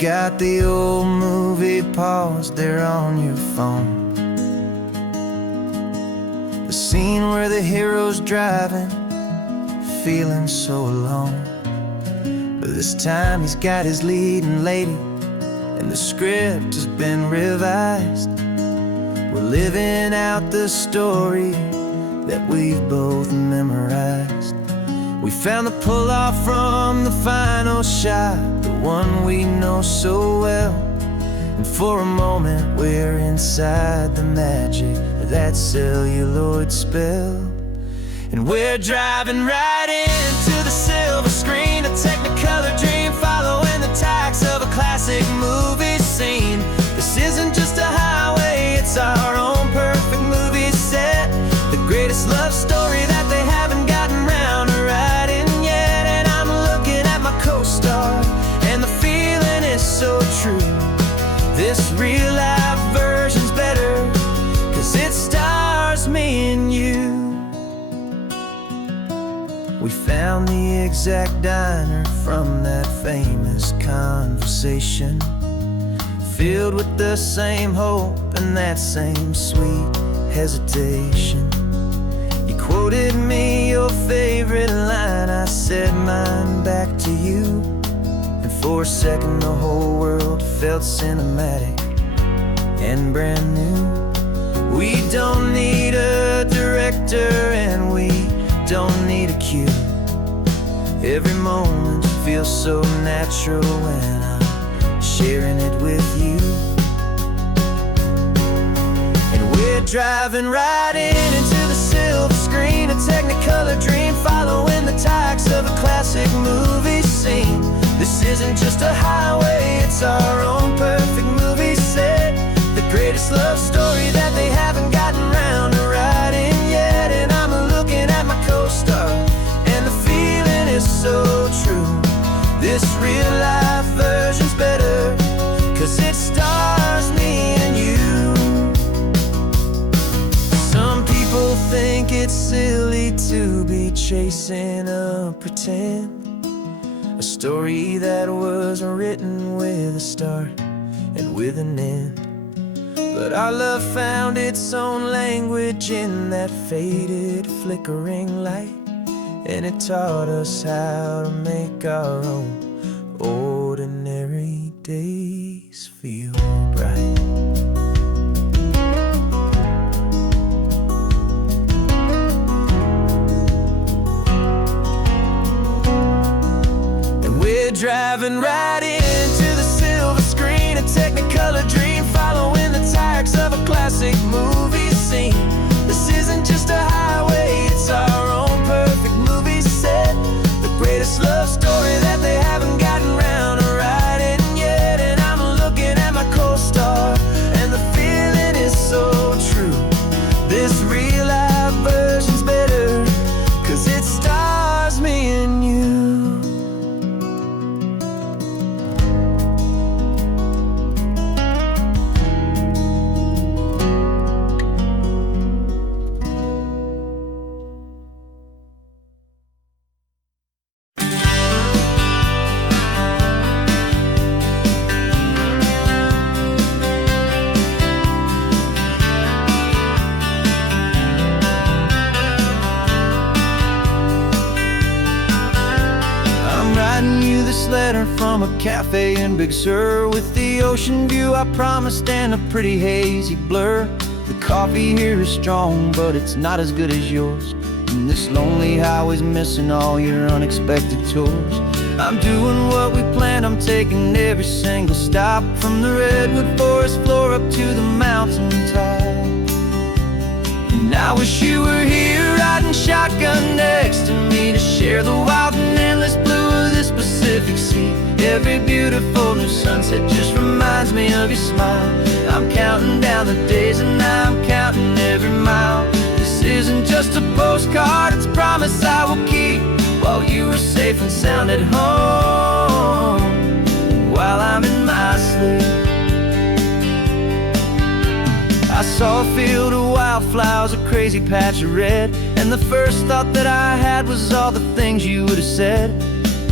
You've got the old movie paused there on your phone, the scene where the hero's driving, feeling so alone. But this time he's got his leading lady, and the script has been revised. We're living out the story that we've both memorized. We found the pull-off from the final shot, the one we know so well. And for a moment we're inside the magic of that celluloid spell. And we're driving right into the silver screen, a technicolor dream following the tacks of a classic movie scene. This isn't just a highway, it's our own perfect movie set, the greatest love story that they haven't gotten round to writing yet. And I'm looking at my co-star, and the feeling is so true. This real-life version's better, 'cause it stars me and you. We found the exact diner from that famous conversation, filled with the same hope and that same sweet hesitation. You quoted me your favorite line, I said mine back to you. And for a second the whole world felt cinematic and brand new. We don't need a director and we don't need a cue. Every moment feels so natural when I'm sharing it with you. And we're driving right into the silver screen, a technicolor dream following the tacks of a classic movie scene. This isn't just a highway, it's our own perfect movie set, the greatest love story that they haven't gotten round to writing yet. And I'm looking at my co-star, and the feeling is so true. This real-life version's better, 'cause it stars me and you. Some people think it's silly to be chasing a pretend, a story that was written with a start and with an end. But our love found its own language in that faded, flickering light, and it taught us how to make our own ordinary days feel bright. And we're driving right into the silver screen, a technicolor dream following the tacks of a classic movie scene. This isn't just a highway, it's our own perfect movie set, the greatest love story that they haven't gotten round to writing yet. And I'm looking at my co-star, and the feeling is so true. This real-life version's better, 'cause it stars me and you. Letter from a cafe in Big Sur, with the ocean view I promised and a pretty hazy blur. The coffee here is strong, but it's not as good as yours, and this lonely highway's missing all your unexpected tours. I'm doing what we planned, I'm taking every single stop, from the redwood forest floor up to the mountain top. And I wish you were here riding shotgun next to me, to share the wild and endless blue of this Pacific Sea. Every beautiful new sunset just reminds me of your smile. I'm counting down the days and I'm counting every mile. This isn't just a postcard, it's a promise I will keep, while you are safe and sound at home, while I'm in my sleep. I saw a field of wildflowers, a crazy patch of red, and the first thought that I had was all the things you would have said.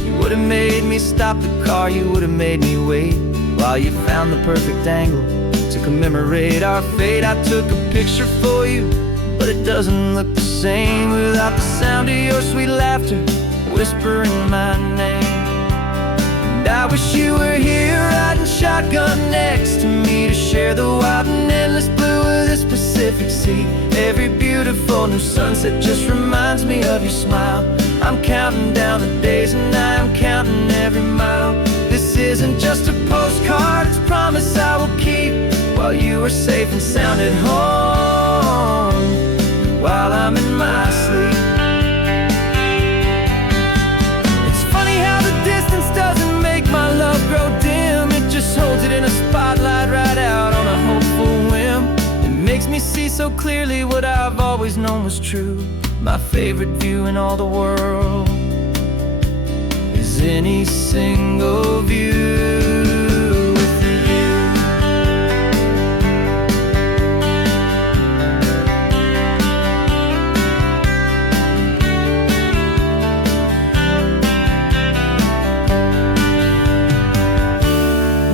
You would have made me stop the car, you would have made me wait. While you found the perfect angle to commemorate our fate, I took a picture for you, but it doesn't look the same without the sound of your sweet laughter whispering my name. And I wish you were here riding shotgun next to me to share the wild and endless blue of this Pacific Sea. Every beautiful new sunset just reminds me of your smile. I'm counting down the days and I am counting every mile. This isn't just a postcard, it's a promise I will keep, while you are safe and sound at home, while I'm in my sleep. It's funny how the distance doesn't make my love grow dim. It just holds it in a spotlight right out on a hopeful whim. It makes me see so clearly what I've always known was true. My favorite view in all the world is any single view with you.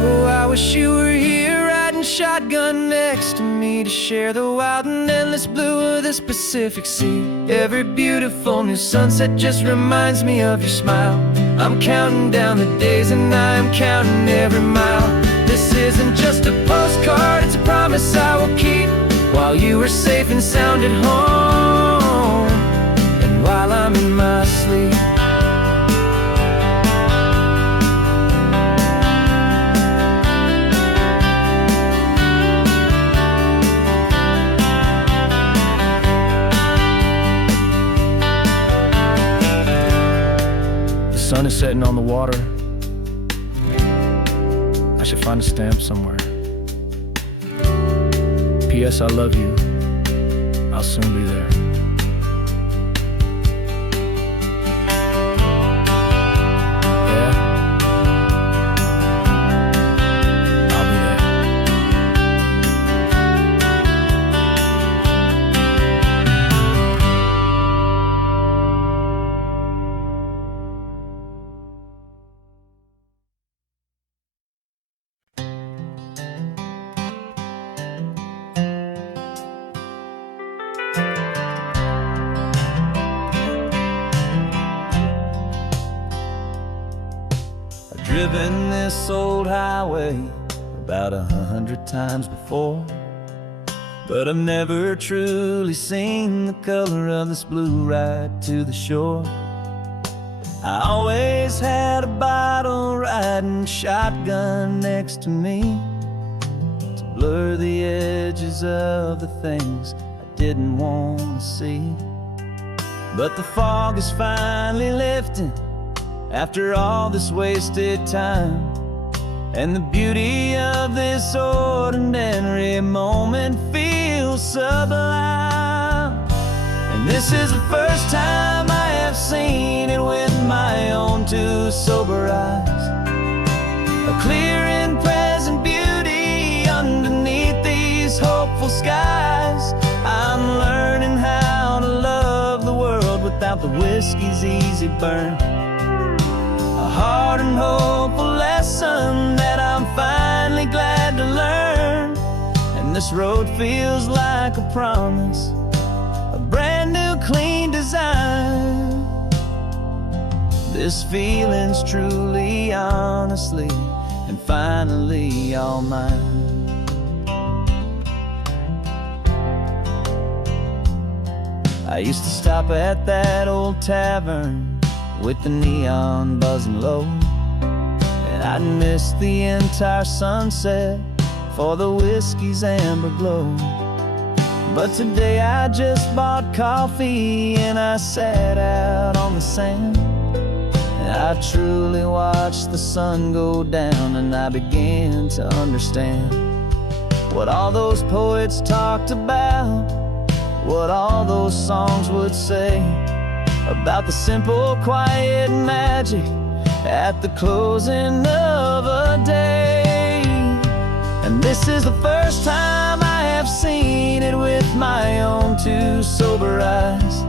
Oh, I wish you were here riding shotgun next to me to share the wild and endless blue of this Pacific Sea. Every beautiful new sunset just reminds me of your smile. I'm counting down the days and I am counting every mile. This isn't just a postcard, it's a promise I will keep, while you are safe and sound at home, and while I'm in my sleep. The sun is setting on the water. I should find a stamp somewhere. P.S. I love you. I'll soon be there. Yeah? I'll be there. Driven this old highway about 100 times before, but I've never truly seen the color of this blue right to the shore. I always had a bottle riding shotgun next to me to blur the edges of the things I didn't want to see. But the fog is finally lifting after all this wasted time, and the beauty of this ordinary moment feels sublime. And this is the first time I have seen it with my own two sober eyes, a clear and present beauty underneath these hopeful skies. I'm learning how to love the world without the whiskey's easy burn, a hard and hopeful lesson that I'm finally glad to learn. And this road feels like a promise, a brand new clean design. This feeling's truly, honestly, and finally all mine. I used to stop at that old tavern with the neon buzzing low, and I'd miss the entire sunset for the whiskey's amber glow. But today I just bought coffee and I sat out on the sand, and I truly watched the sun go down, and I began to understand what all those poets talked about, what all those songs would say about the simple, quiet magic at the closing of a day. And this is the first time I have seen it with my own two sober eyes,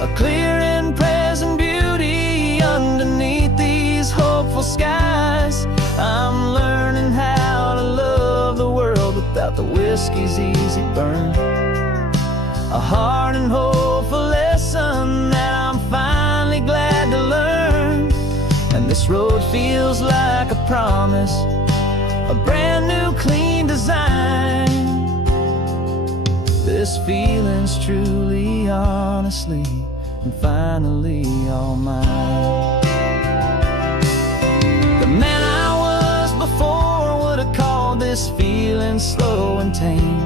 a clear and present beauty underneath these hopeful skies. I'm learning without the whiskey's easy burn. A hard and hopeful lesson that I'm finally glad to learn. And this road feels like a promise, a brand new clean design. This feeling's truly, honestly, and finally all mine. The man I was before would have called this feeling slow and tame.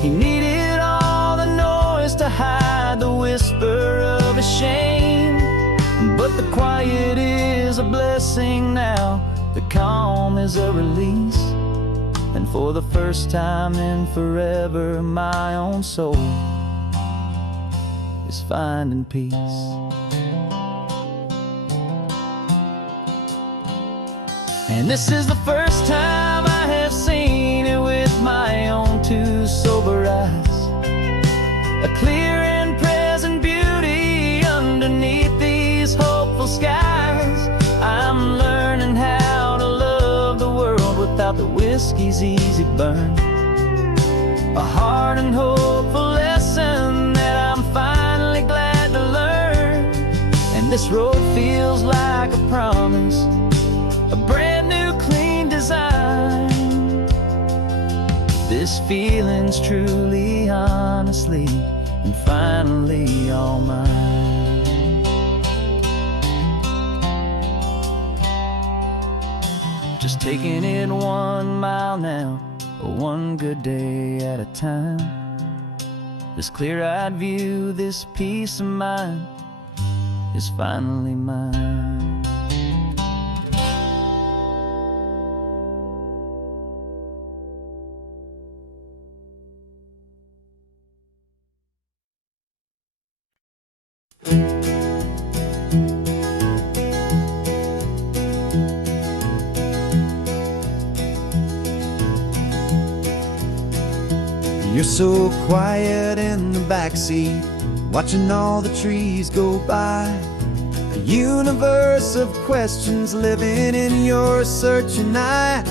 He needed all the noise to hide the whisper of his shame. But the quiet is a blessing now, the calm is a release. And for the first time in forever, my own soul is finding peace. And this is the first time I have seen it with my own two sober eyes. A clear and present beauty underneath these hopeful skies. I'm learning how to love the world without the whiskey's easy burn. A hard and hopeful lesson that I'm finally glad to learn. And this road feels like a promise, a brand new clean design. This feeling's truly, honestly, and finally all mine. Just taking it 1 mile now, one good day at a time. This clear-eyed view, this peace of mind is finally mine. You're so quiet in the backseat, watching all the trees go by. A universe of questions living in your searching eye.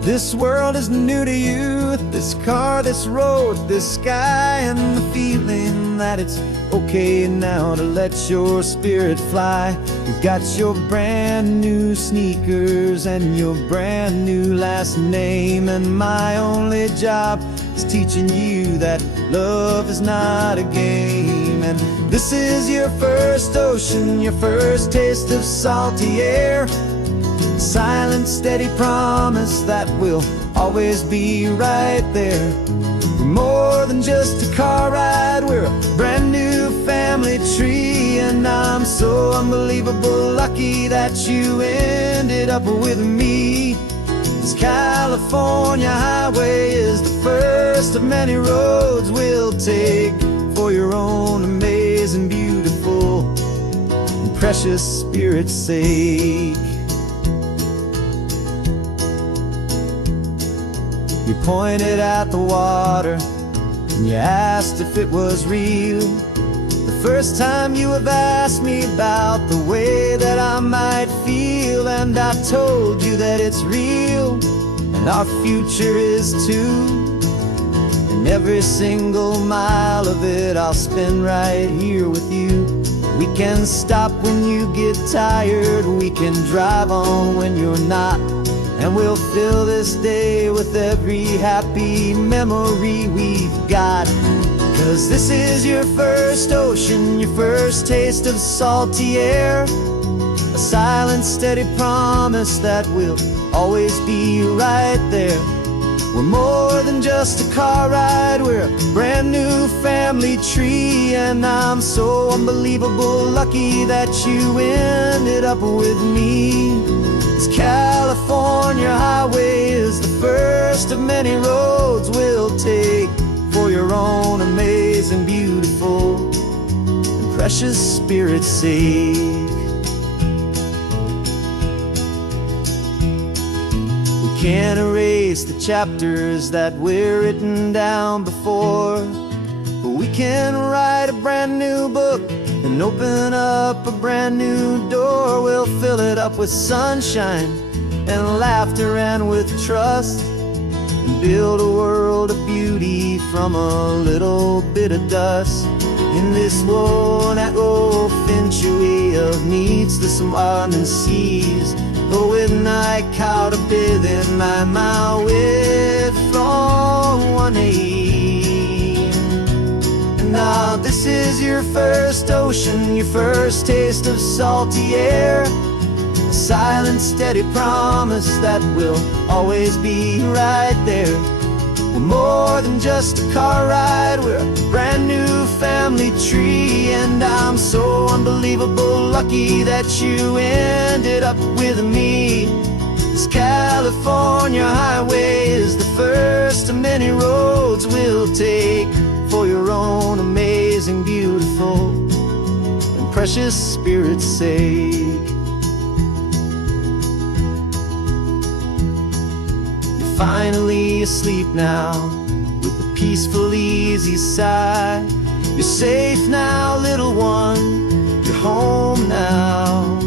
This world is new to you, this car, this road, this sky, and the feeling that it's okay now to let your spirit fly. You've got your brand new sneakers and your brand new last name, and my only job is teaching you that love is not a game. And this is your first ocean, your first taste of salty air. Silent, steady promise that we'll always be right there. We're more than just a car ride, we're a brand new family tree. And I'm so unbelievable lucky that you ended up with me. This California highway is the first of many roads we'll take for your own amazing, beautiful, and precious spirit's sake. You pointed at the water and you asked if it was real. The first time you have asked me about the way that I might feel, and I told you that it's real and our future is too. And every single mile of it I'll spend right here with you. We can stop when you get tired, we can drive on when you're not, and we'll fill this day with every happy memory we've got. 'Cause this is your first ocean, your first taste of salty air. A silent, steady promise that we'll always be right there. We're more than just a car ride, we're a brand new family tree. And I'm so unbelievable lucky that you ended up with me. This California highway is the first of many roads we'll take for your own amazing, beautiful, and precious spirit's sake. We can't erase the chapters that we're written down before, but we can write a brand new book and open up a brand new door. We'll fill it up with sunshine and laughter and with trust. and build a world of beauty from a little bit of dust. In this world that century of needs the smiling seas, but with night caught a bit in my way from one aim. Now this is your first ocean, your first taste of salty air, a silent steady promise that we'll always be right there. We're more than just a car ride, we're a brand new family tree. And I'm so unbelievable lucky that you ended up with me. This California highway is the first of many roads we'll take for your own amazing, beautiful, and precious spirit's sake. Finally asleep now, with a peaceful, easy sigh. You're safe now, little one, you're home now,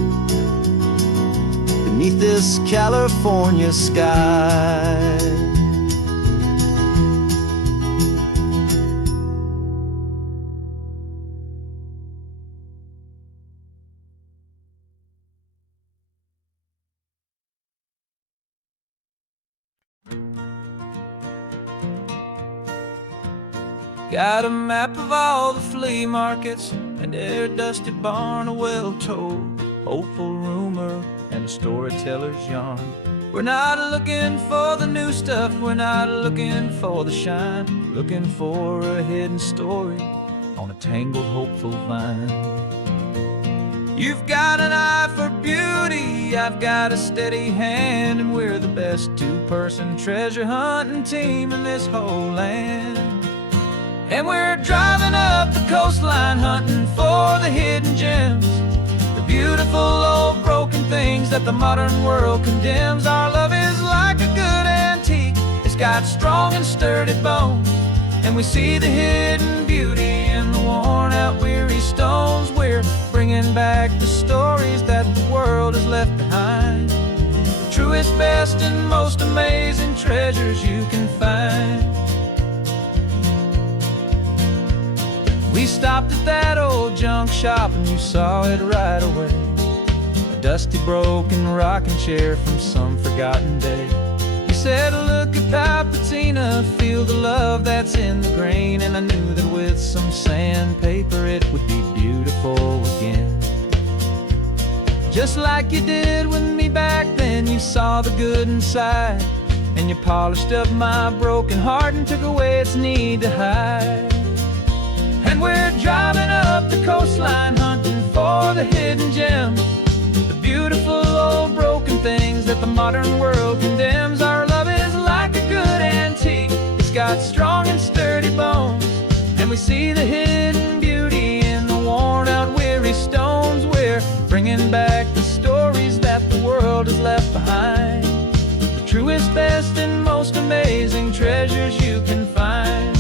beneath this California sky. Got a map of all the flea markets and their dusty barn, a well-told, hopeful rumor, and a storyteller's yarn. We're not looking for the new stuff, we're not looking for the shine, looking for a hidden story on a tangled, hopeful vine. You've got an eye for beauty, I've got a steady hand, and we're the best two-person treasure hunting team in this whole land. And we're driving up the coastline hunting for the hidden gems, the beautiful old broken things that the modern world condemns. Our love is like a good antique, it's got strong and sturdy bones, and we see the hidden beauty in the worn out weary stones. We're bringing back the stories that the world has left behind, the truest, best, and most amazing treasures you can find. We stopped at that old junk shop and you saw it right away, a dusty, broken rocking chair from some forgotten day. You said, look at that patina, feel the love that's in the grain. And I knew that with some sandpaper it would be beautiful again. Just like you did with me back then, you saw the good inside, and you polished up my broken heart and took away its need to hide. And we're driving up the coastline hunting for the hidden gems, the beautiful old broken things that the modern world condemns. Our love is like a good antique, it's got strong and sturdy bones, and we see the hidden beauty in the worn out weary stones. We're bringing back the stories that the world has left behind, the truest, best, and most amazing treasures you can find.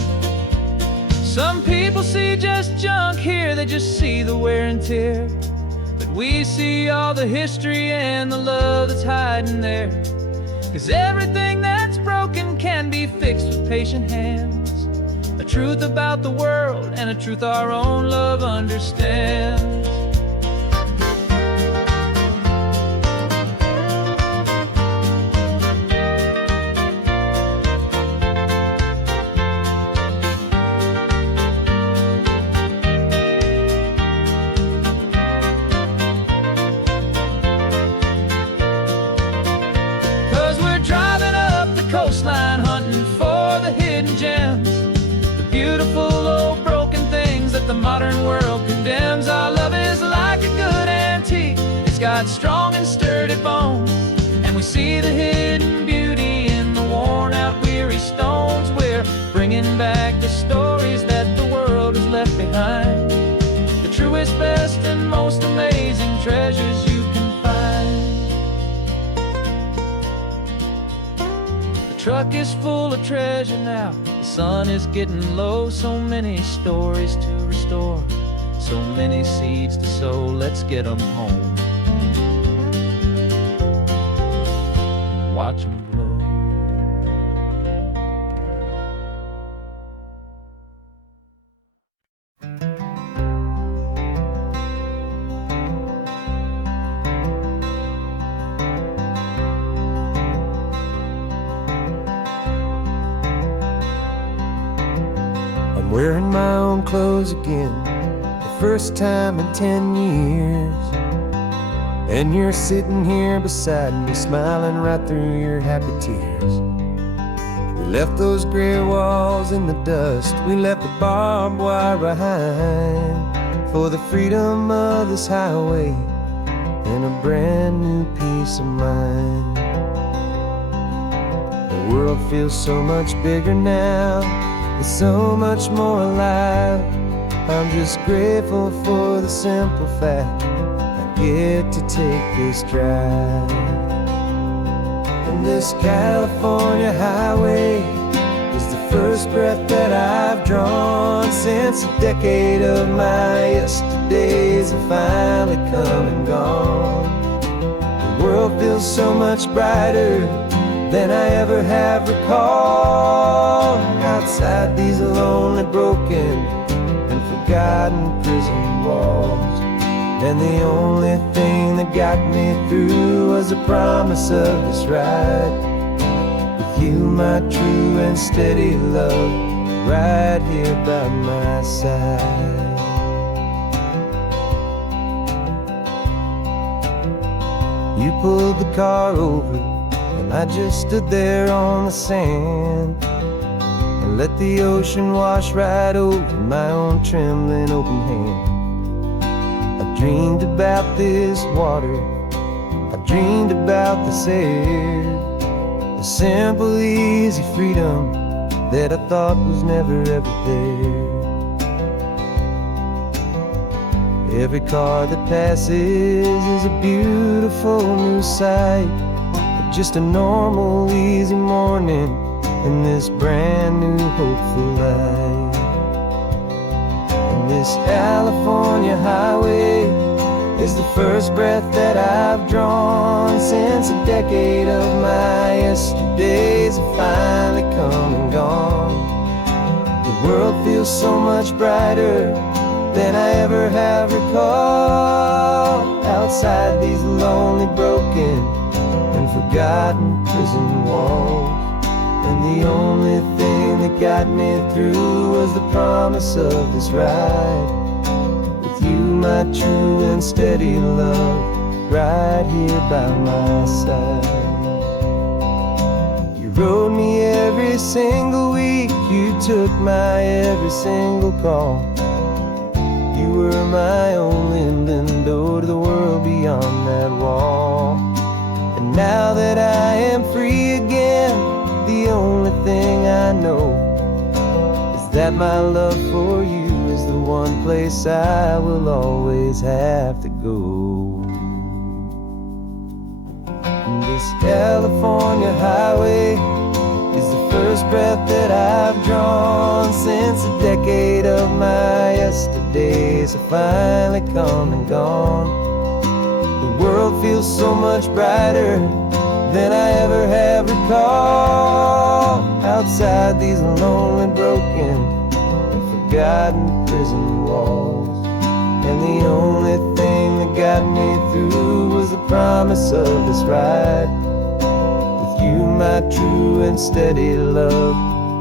Some people see just junk here, they just see the wear and tear, but we see all the history and the love that's hiding there. 'Cause everything that's broken can be fixed with patient hands, a truth about the world and a truth our own love understands. 'Cause we're driving up the coastline hunting for the hidden gems, the beautiful old broken things that the modern world condemns. Our love is like a good antique, it's got strong and sturdy bones, and we see the hidden beauty in the worn out weary stones. We're bringing back the stories that the world has left behind, the truest, best, and most amazing treasures you can find. The truck is full of treasure now, the sun is getting low. So many stories to restore, so many seeds to sow. Let's get them home, watch them blow. I'm wearing my own clothes again, the first time in 10 years. And you're sitting here beside me, smiling right through your happy tears. We left those gray walls in the dust, we left the barbed wire behind, for the freedom of this highway and a brand new peace of mind. The world feels so much bigger now, it's so much more alive. I'm just grateful for the simple fact I get to take this drive. And this California highway is the first breath that I've drawn since a decade of my yesterdays have finally come and gone. The world feels so much brighter than I ever have recalled. Outside these lonely, broken, and forgotten prison walls. And the only thing that got me through was the promise of this ride with you, my true and steady love, right here by my side. You pulled the car over and I just stood there on the sand and let the ocean wash right over my own trembling open hand. I dreamed about this water, I dreamed about this air, the simple, easy freedom that I thought was never ever there. Every car that passes is a beautiful new sight, but just a normal, easy morning in this brand new, hopeful life. And this California highway is the first breath that I've drawn since a decade of my yesterdays have finally come and gone. The world feels so much brighter than I ever have recalled. Outside these lonely, broken, and forgotten prison walls. And the only thing that got me through was the promise of this ride with you, my true and steady love, right here by my side. You rode me every single week, you took my every single call. You were my only window to the world beyond that wall. And now that I am free again, the only thing I know is that my love for you is the one place I will always have to go. And this California highway is the first breath that I've drawn since a decade of my yesterdays have finally come and gone. The world feels so much brighter than I ever have recalled. Outside these lonely, broken, and forgotten prison walls. And the only thing that got me through was the promise of this ride with you, my true and steady love,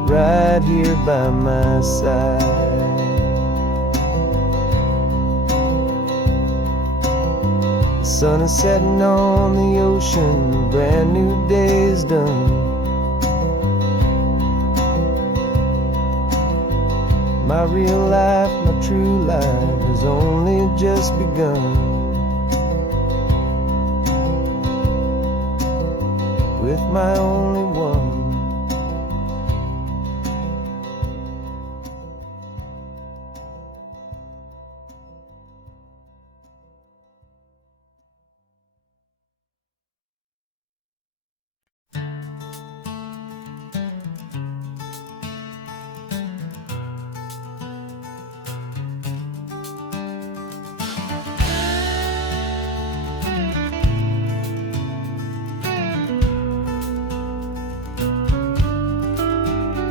right here by my side. The sun is setting on the ocean, a brand new day is done. My real life, my true life has only just begun. With my only one.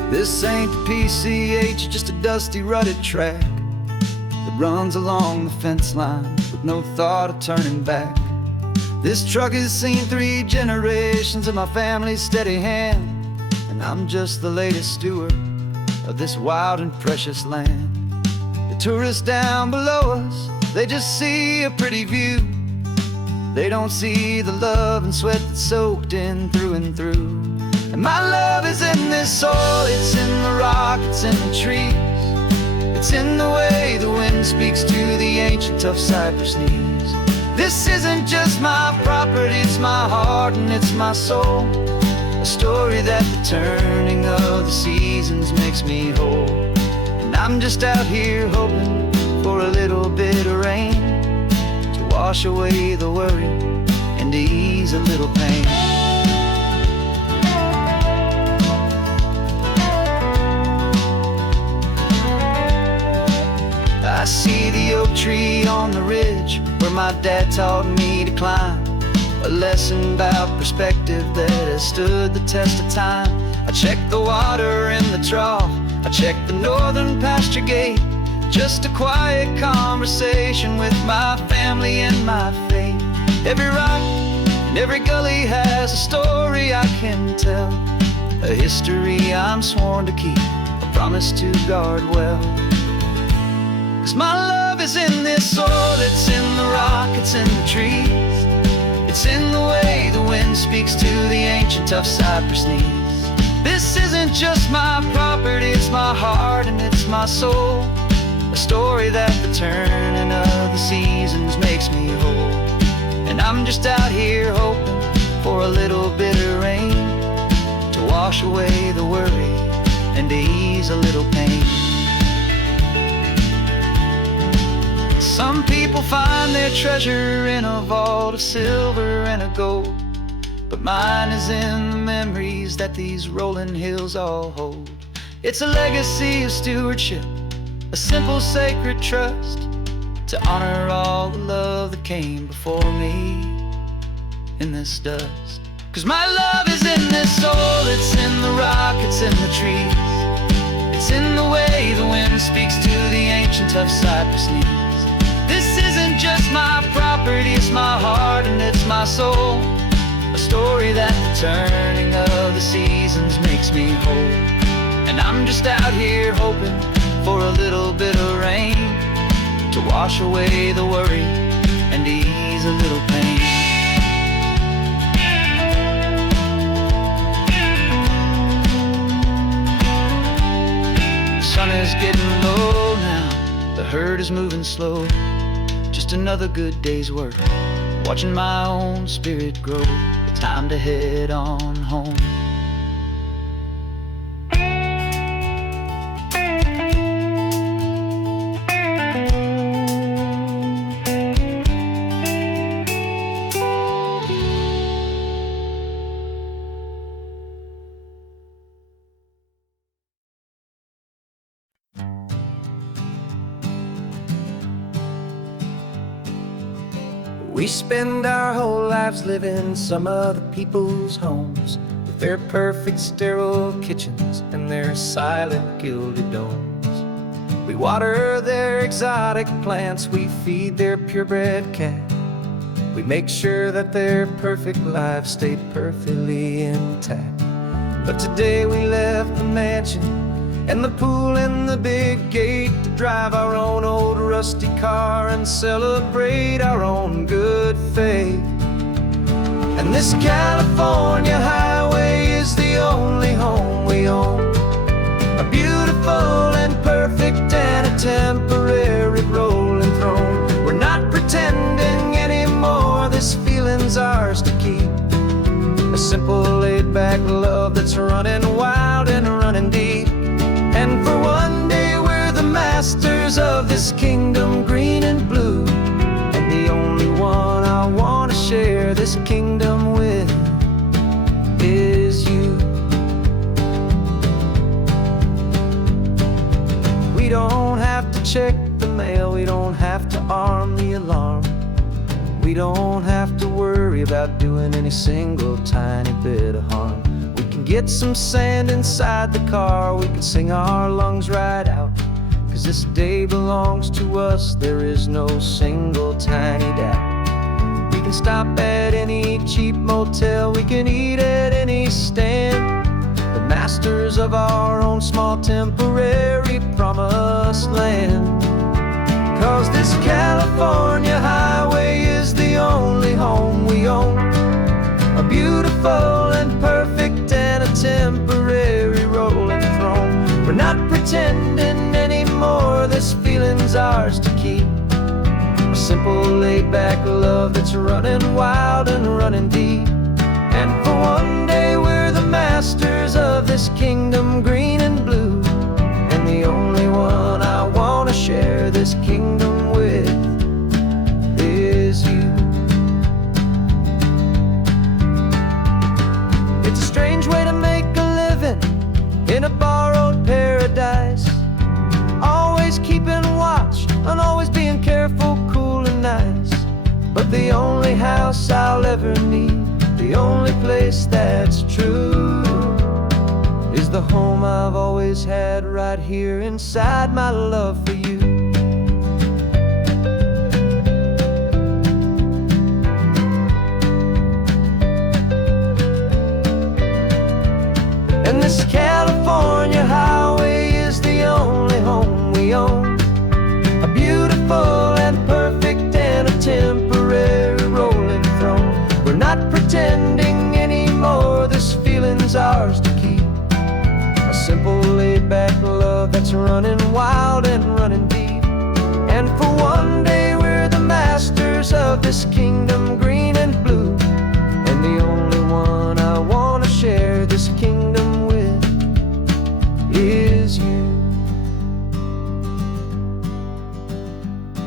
This ain't the PCH, just a dusty, rutted track that runs along the fence line with no thought of turning back. This truck has seen 3 generations of my family's steady hand, and I'm just the latest steward of this wild and precious land. The tourists down below us, they just see a pretty view. They don't see the love and sweat that's soaked in through and through. And my love is in this soil, it's in the rock, it's in the trees. It's in the way the wind speaks to the ancient tough cypress knees. This isn't just my property, it's my heart and it's my soul. A story that the turning of the seasons makes me whole. And I'm just out here hoping for a little bit of rain to wash away the worry and to ease a little pain. I see the oak tree on the ridge where my dad taught me to climb. A lesson about perspective that has stood the test of time. I check the water in the trough, I check the northern pasture gate. Just a quiet conversation with my family and my faith. Every rock and every gully has a story I can tell, a history I'm sworn to keep, a promise to guard well. 'Cause my love is in this soil, it's in the rock, it's in the trees. It's in the way the wind speaks to the ancient tough cypress knees. This isn't just my property, it's my heart and it's my soul. A story that the turning of the seasons makes me whole. And I'm just out here hoping for a little bit of rain to wash away the worry and to ease a little pain. Some people find their treasure in a vault of silver and of gold, but mine is in the memories that these rolling hills all hold. It's a legacy of stewardship, a simple sacred trust, to honor all the love that came before me in this dust. 'Cause my love is in this soil, it's in the rock, it's in the trees. It's in the way the wind speaks to the ancient tough cypress knees. This isn't just my property, it's my heart and it's my soul. A story that the turning of the seasons makes me whole. And I'm just out here hoping for a little bit of rain to wash away the worry and to ease a little pain. The sun is getting low now, the herd is moving slow. Just another good day's work, watching my own spirit grow. It's time to head on home. We spend our whole lives living some other people's homes, with their perfect sterile kitchens and their silent gilded domes. We water their exotic plants, we feed their purebred cat. We make sure that their perfect lives stayed perfectly intact. But today we left the mansion and the pool and the big gate to drive our own old rusty car and celebrate our own good faith. And this California highway is the only home we own, a beautiful and perfect and a temporary rolling throne. We're not pretending anymore, this feeling's ours to keep, a simple laid-back love that's running wild and running deep. And for one day we're the masters of this kingdom green and blue, and the only one I want to share this kingdom with is you. We don't have to check the mail, we don't have to arm the alarm. We don't have to worry about doing any single tiny bit of harm. We can get some sand inside the car, we can sing our lungs right out, 'cause this day belongs to us, there is no single tiny doubt. We can stop at any cheap motel, we can eat at any stand, but masters of our own small temporary promised land. 'Cause this California highway is the only home we own, a beautiful and perfect and a temporary rolling throne. We're not pretending anymore, this feeling's ours to keep, a simple laid-back love that's running wild and running deep. And for one day we're the masters of this kingdom green and blue, and the only one I want to share this kingdom with is you. It's a strange way to make a living in a borrowed paradise, always keeping watch and always being careful, cool and nice. But the only house I'll ever need, the only place that's true, is the home I've always had right here inside my love for you. And this California highway is the only home we own, a beautiful and perfect and a temporary rolling throne. We're not pretending anymore, this feeling's ours to keep, a simple laid-back love that's running wild and running deep. And for one day we're the masters of this kingdom green and blue, and the only one I want to share this kingdom with is you.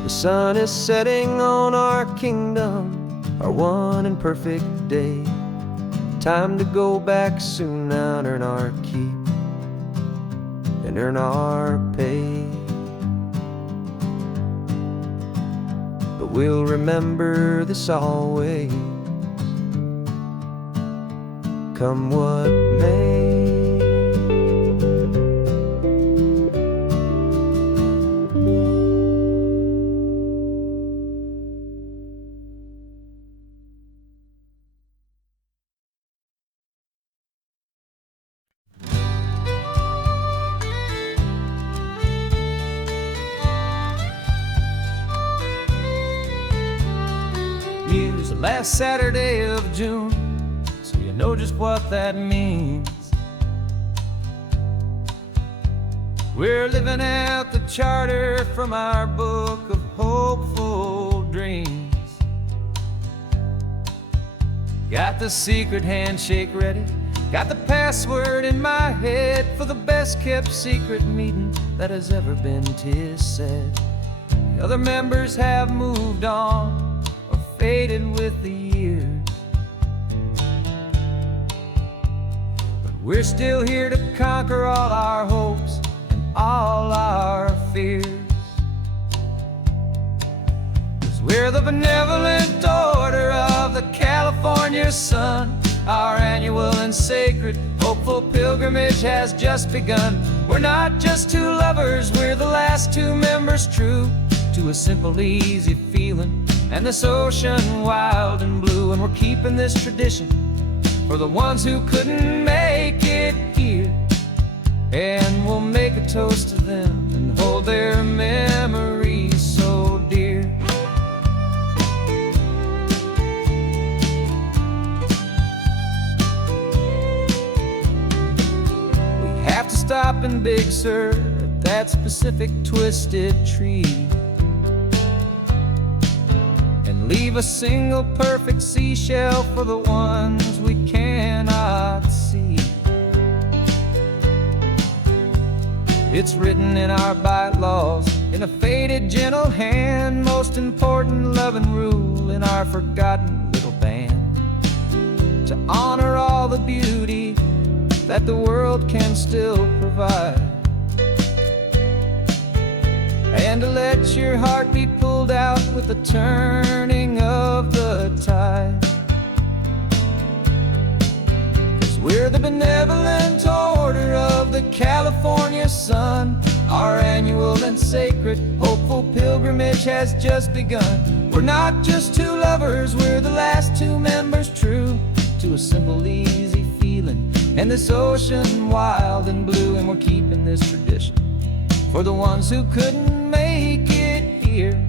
The sun is setting on our kingdom, our one and perfect day. Time to go back soon now and earn our keep and earn our pay. But we'll remember this always, come what may. Use the last Saturday of June, so you know just what that means. We're living out the charter from our book of hopeful dreams. Got the secret handshake ready, got the password in my head for the best kept secret meeting that has ever been, 'tis said. The other members have moved on, faded with the years, but we're still here to conquer all our hopes and all our fears. 'Cause we're the benevolent order of the California sun. Our annual and sacred hopeful pilgrimage has just begun. We're not just two lovers, we're the last two members true to a simple, easy feeling and this ocean wild and blue. And we're keeping this tradition for the ones who couldn't make it here, and we'll make a toast to them and hold their memories so dear. We have to stop in Big Sur at that specific twisted tree, leave a single perfect seashell for the ones we cannot see. It's written in our bylaws in a faded gentle hand, most important loving rule in our forgotten little band, to honor all the beauty that the world can still provide, and to let your heart be pulled out with the turning of the tide. 'Cause we're the benevolent order of the California sun. Our annual and sacred hopeful pilgrimage has just begun. We're not just two lovers, we're the last two members true to a simple, easy feeling And this ocean wild and blue, and we're keeping this tradition for the ones who couldn't make it here.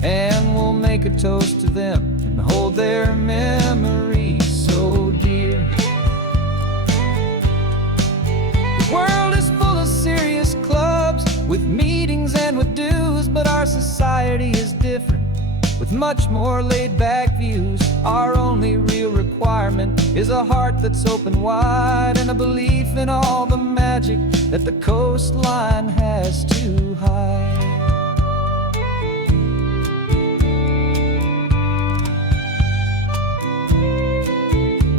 And we'll make a toast to them and hold their memories so dear. The world is full of serious clubs with meetings and with dues, but our society is different with much more laid-back views. Our only real requirement is a heart that's open wide, and a belief in all the magic that the coastline has to hide.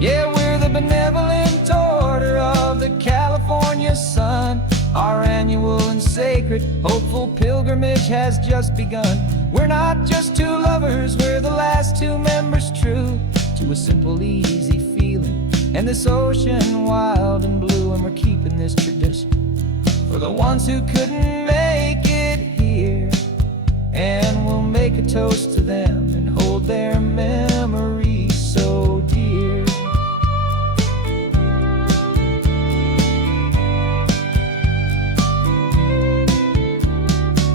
Yeah, we're the benevolent order of the California sun. Our annual and sacred, hopeful pilgrimage has just begun. We're not just two lovers, we're the last two members true to a simple, easy feeling. And this ocean wild and blue, and we're keeping this tradition for the ones who couldn't make it here. And we'll make a toast to them and hold their memories so dear.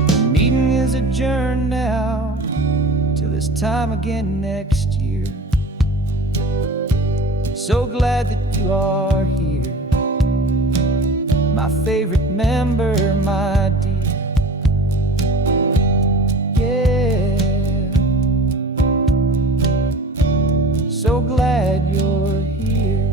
The meeting is adjourned now till this time again next year. So glad that you are here, my favorite member, my dear. Yeah, so glad you're here.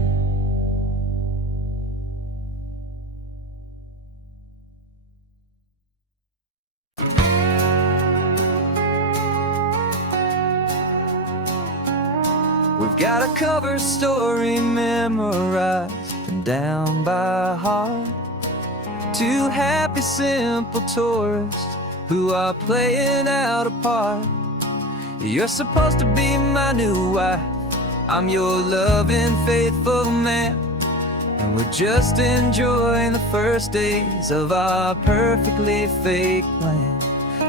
We've got a cover story memorized and down by heart. Two happy, simple tourists who are playing out a part. You're supposed to be my new wife, I'm your loving, faithful man. And we're just enjoying the first days of our perfectly fake plan.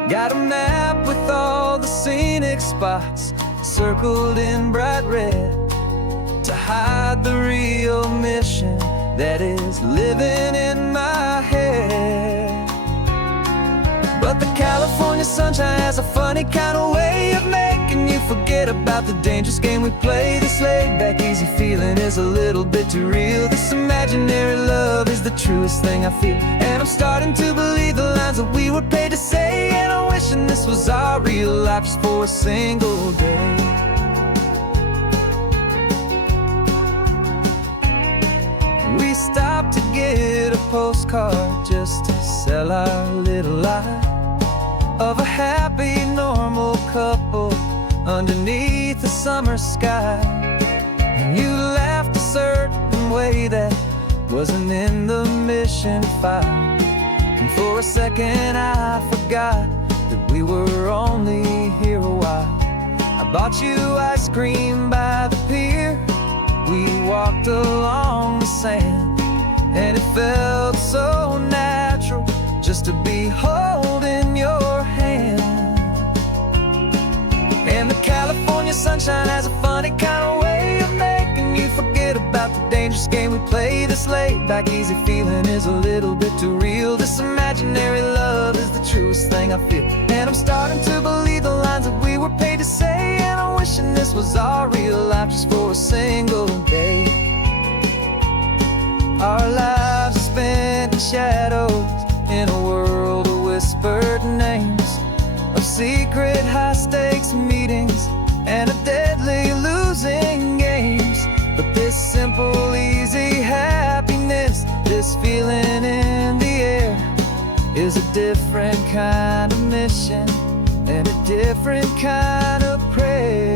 Got a map with all the scenic spots circled in bright red to hide the real mission that is living in my head. But the California sunshine has a funny kind of way of making you forget about the dangerous game we play. This laid-back, easy feeling is a little bit too real. This imaginary love is the truest thing I feel. And I'm starting to believe the lines that we were paid to say. And I'm wishing this was our real life just for a single day. We stopped to get a postcard just to sell our little lie of a happy, normal couple underneath the summer sky. And you laughed a certain way that wasn't in the mission file. And for a second I forgot that we were only here a while. I bought you ice cream by the pier. We walked along the sand, and it felt so natural just to be holding your hand. And the California sunshine has a funny kind of way of making you forget about the dangerous game we play. This laid-back, easy feeling is a little bit too real. This imaginary love is the truest thing I feel. And I'm starting to believe the lines that we were paid to say. And I'm wishing this was our real life just for a single day. Our lives are spent in shadows in a world of whispered names, of secret high-stakes meetings and of deadly losing games. But this simple, easy happiness, this feeling in the air, is a different kind of mission and a different kind of prayer.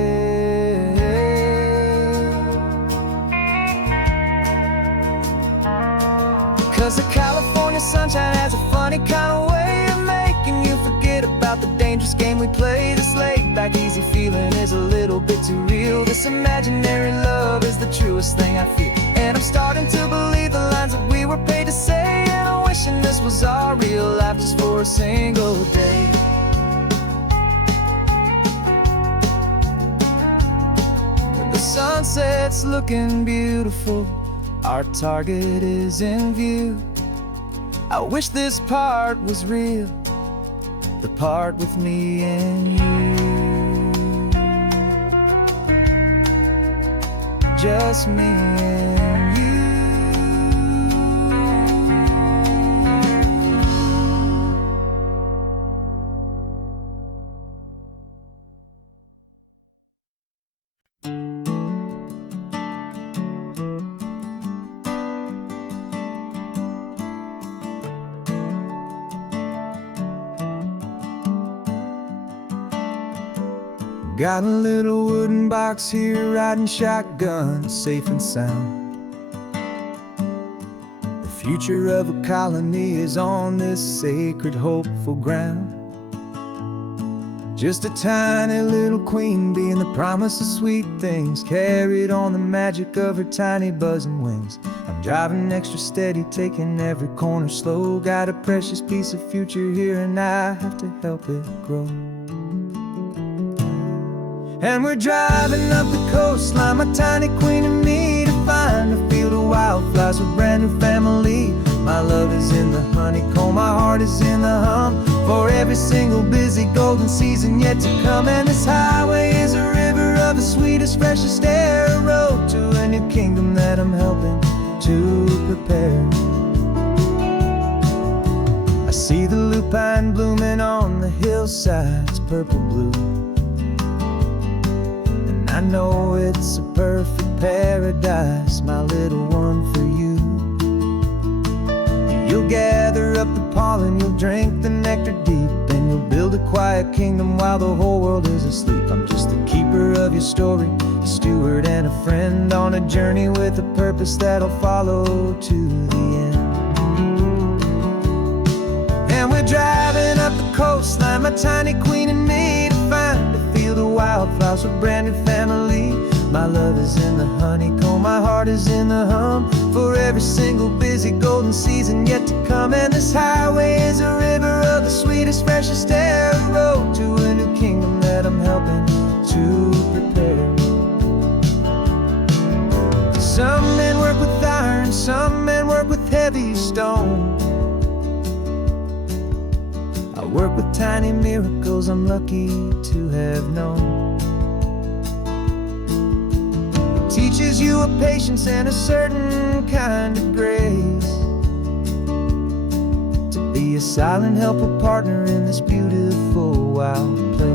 'Cause the California sunshine has a funny kind of way of making you forget about the dangerous game we play. This laid-back, easy feeling is a little bit too real. This imaginary love is the truest thing I feel. And I'm starting to believe the lines that we were paid to say. And I'm wishing this was our real life just for a single day. And the sunset's looking beautiful Our target is in view. I wish this part was real, the part with me and you. Just me and you. Got a little wooden box here, riding shotgun, safe and sound. The future of a colony is on this sacred, hopeful ground. Just a tiny little queen bee and the promise of sweet things, carried on the magic of her tiny buzzing wings. I'm driving extra steady, taking every corner slow. Got a precious piece of future here and I have to help it grow. And we're driving up the coastline, my tiny queen and me, to find a field of wildflowers with a brand new family. My love is in the honeycomb, my heart is in the hum, for every single busy golden season yet to come. And this highway is a river of the sweetest, freshest air, a road to a new kingdom that I'm helping to prepare. I see the lupine blooming on the hillsides, purple blue. I know it's a perfect paradise, my little one, for you. You'll gather up the pollen, you'll drink the nectar deep, and you'll build a quiet kingdom while the whole world is asleep. I'm just the keeper of your story, a steward and a friend, on a journey with a purpose that'll follow to the end. And we're driving up the coastline, my tiny queen and me, to find a field of wildflowers with a brand new family. My love is in the honeycomb, my heart is in the hum, for every single busy golden season yet to come. And this highway is a river of the sweetest, freshest air, a road to a new kingdom that I'm helping to prepare. Some men work with iron, some men work with heavy stone. I work with tiny miracles I'm lucky to have known. It teaches you a patience and a certain kind of grace, to be a silent, helpful partner in this beautiful, wild place.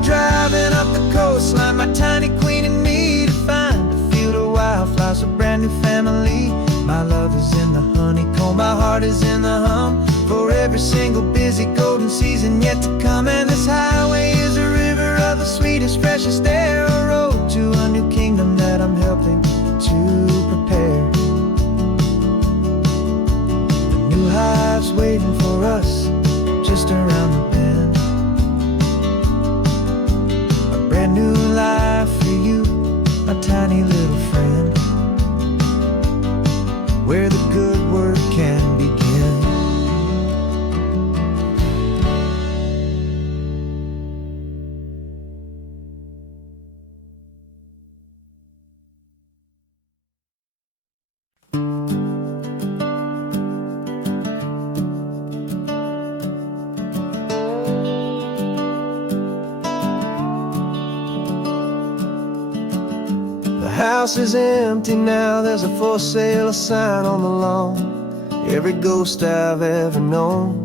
Driving up the coastline, my tiny queen and me, to find a field of wildflowers, a brand new family. My love is in the honeycomb, my heart is in the hum, for every single busy golden season yet to come. And this highway is a river of the sweetest, freshest air, a road to a new kingdom that I'm helping to prepare. The new hive's waiting for us just around the bend. Brand new life for you, my tiny little friend, where the good work can begin. The house is empty now, there's a for sale sign on the lawn. Every ghost I've ever known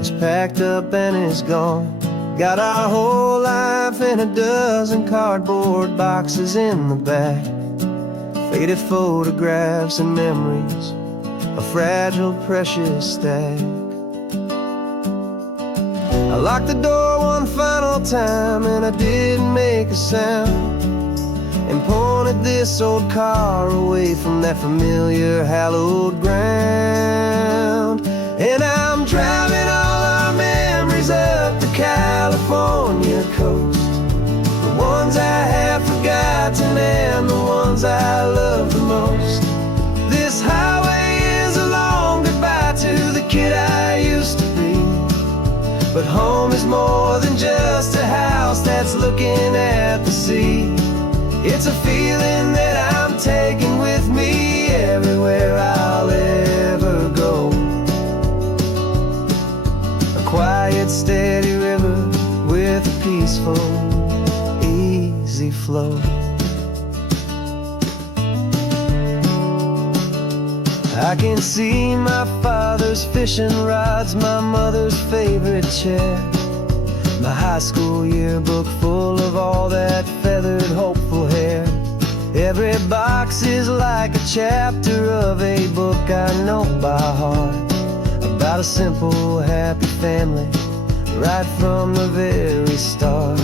is packed up and is gone. Got our whole life in a dozen cardboard boxes in the back, faded photographs and memories, a fragile, precious stack. I locked the door one final time and I didn't make a sound, and pointed this old car away from that familiar hallowed ground. And I'm driving all our memories up the California coast, the ones I have forgotten and the ones I love the most. This highway is a long goodbye to the kid I used to be, but home is more than just a house that's looking at the sea. It's a feeling that I'm taking with me everywhere I'll ever go. A quiet, steady river with a peaceful, easy flow. I can see my father's fishing rods, my mother's favorite chair, my high school yearbook full of all that feathered, hopeful hair. Every box is like a chapter of a book I know by heart, about a simple, happy family right from the very start.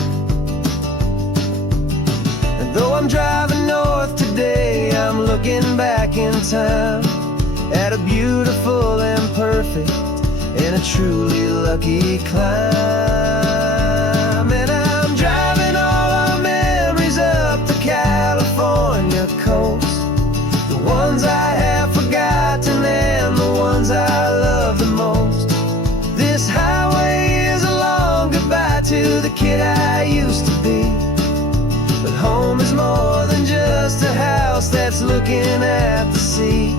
And though I'm driving north today, I'm looking back in time at a beautiful and perfect and a truly lucky climb. And I'm driving all our memories up the California coast, the ones I have forgotten and the ones I love the most. This highway is a long goodbye to the kid I used to be, but home is more than just a house that's looking at the sea.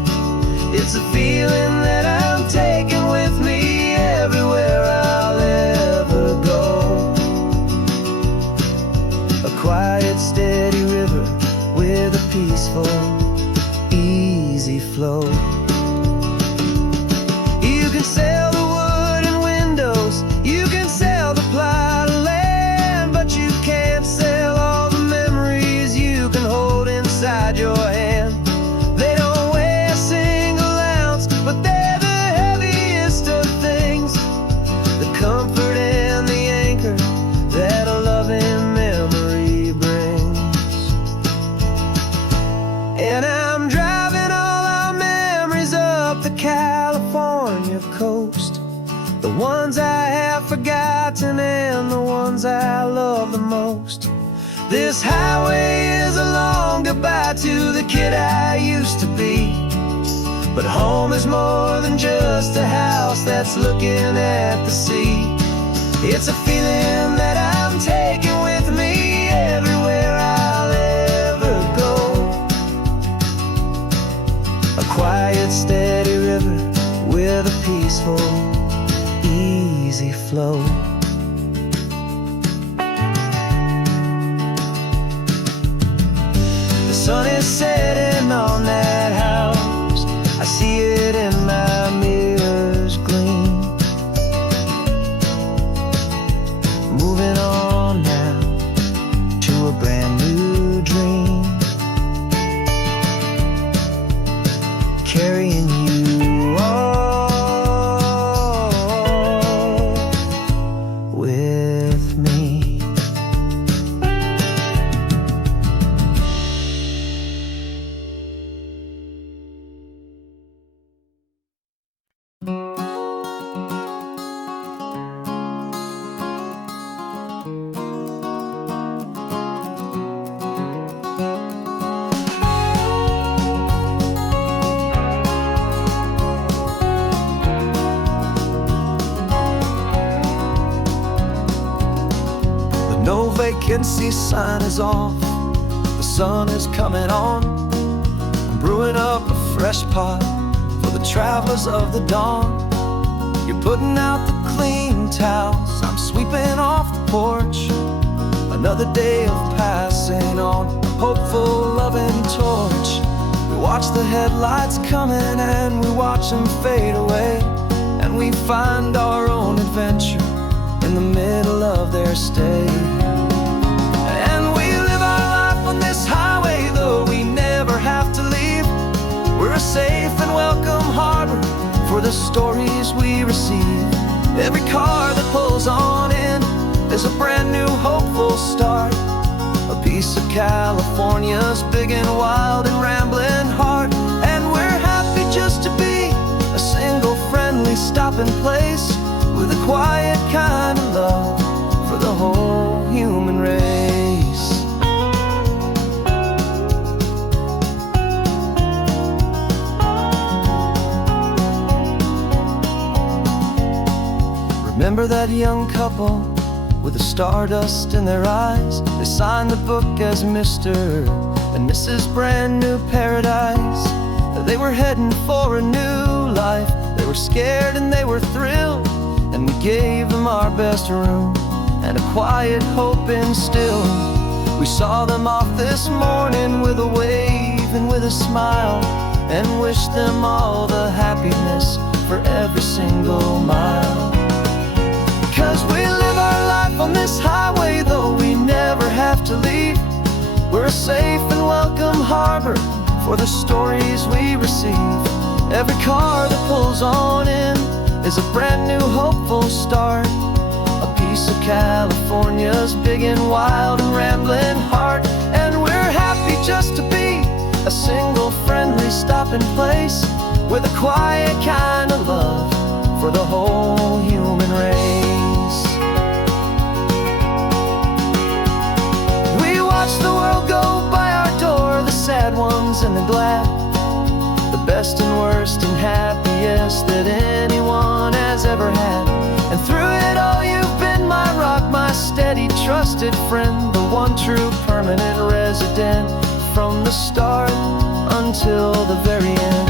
It's a feeling that I'm taking with me everywhere I'll ever go. A quiet, steady river with a peaceful, easy flow. You can sail the wooden windows, you can sail the plot of land, but you can't sail all the memories you can hold inside your hand. They don't weigh a single ounce, but they're the heaviest of things, the comfort and the anchor that a loving memory brings. And I'm driving all our memories up the California coast, the ones I have forgotten and the ones I love the most. This highway is a long goodbye to the kid I used to be, but home is more than just a house that's looking at the sea. It's a feeling that I'm taking with me everywhere I'll ever go. A quiet, steady river with a peaceful, easy flow. The sun is setting on that house, I see it in my mirror's gleam. Moving on now to a brand new dream, carrying you all with me. No vacancy sign is off, the sun is coming on. I'm brewing up a fresh pot for the travelers of the dawn. You're putting out the clean towels, I'm sweeping off the porch. Another day of passing on a hopeful, loving torch. We watch the headlights coming and we watch them fade away, and we find our own adventure in the middle of their stay. And we live our life on this highway, though we never have to leave. We're a safe and welcome harbor for the stories we receive. Every car that pulls on in is a brand new hopeful start, a piece piece of California's big and wild and rambling heart. And we're happy just to be a single friendly stopping place with a quiet kind of love for the whole human race. Remember that young couple with the stardust in their eyes? They signed the book as Mr. and Mrs. Brand New Paradise. They were heading for a new life. They were scared and they were thrilled, and we gave them our best room and a quiet hope instilled. We saw them off this morning with a wave and with a smile, and wished them all the happiness for every single mile. 'Cause we live our life on this highway, though we never have to leave. We're a safe and welcome harbor for the stories we receive. Every car that pulls on in is a brand new hopeful start, a piece of California's big and wild and rambling heart. And we're happy just to be a single friendly stopping place with a quiet kind of love for the whole human race. Watch the world go by our door, the sad ones and the glad, the best and worst and happiest that anyone has ever had. And through it all you've been my rock, my steady trusted friend, the one true permanent resident from the start until the very end.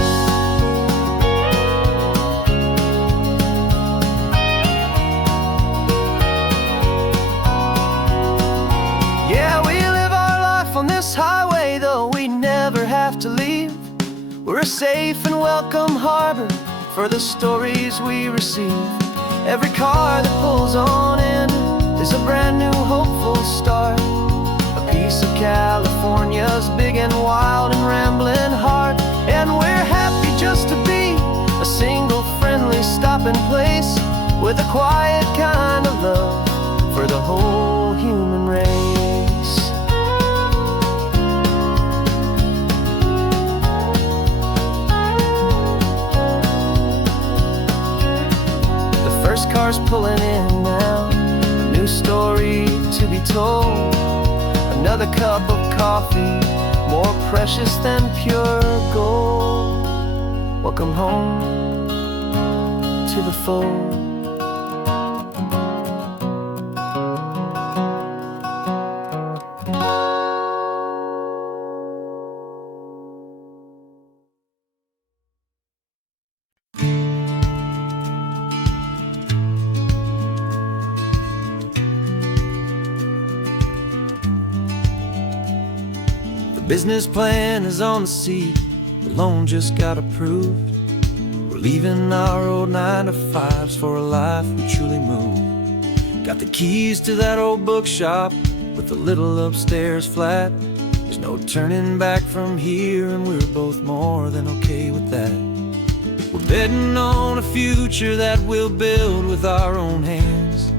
On this highway, though we never have to leave, we're a safe and welcome harbor for the stories we receive. Every car that pulls on in is a brand new hopeful start, a piece of California's big and wild and rambling heart. And we're happy just to be a single friendly stopping place with a quiet kind of love for the whole human race. Cars pulling in now, a new story to be told, another cup of coffee more precious than pure gold. Welcome home to the fold. Business plan is on the seat, the loan just got approved. We're leaving our old 9-to-5s for a life we truly move. Got the keys to that old bookshop with the little upstairs flat. There's no turning back from here, and we're both more than okay with that. We're betting on a future that we'll build with our own hands,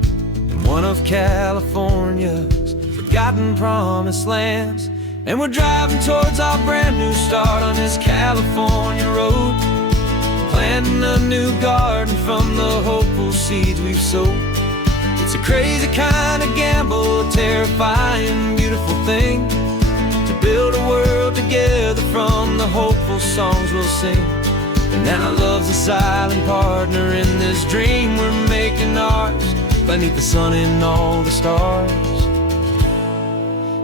in one of California's forgotten promised lands. And we're driving towards our brand new start on this California road, planting a new garden from the hopeful seeds we've sowed. It's a crazy kind of gamble, a terrifying, beautiful thing, to build a world together from the hopeful songs we'll sing. And now love's a silent partner in this dream we're making ours, beneath the sun and all the stars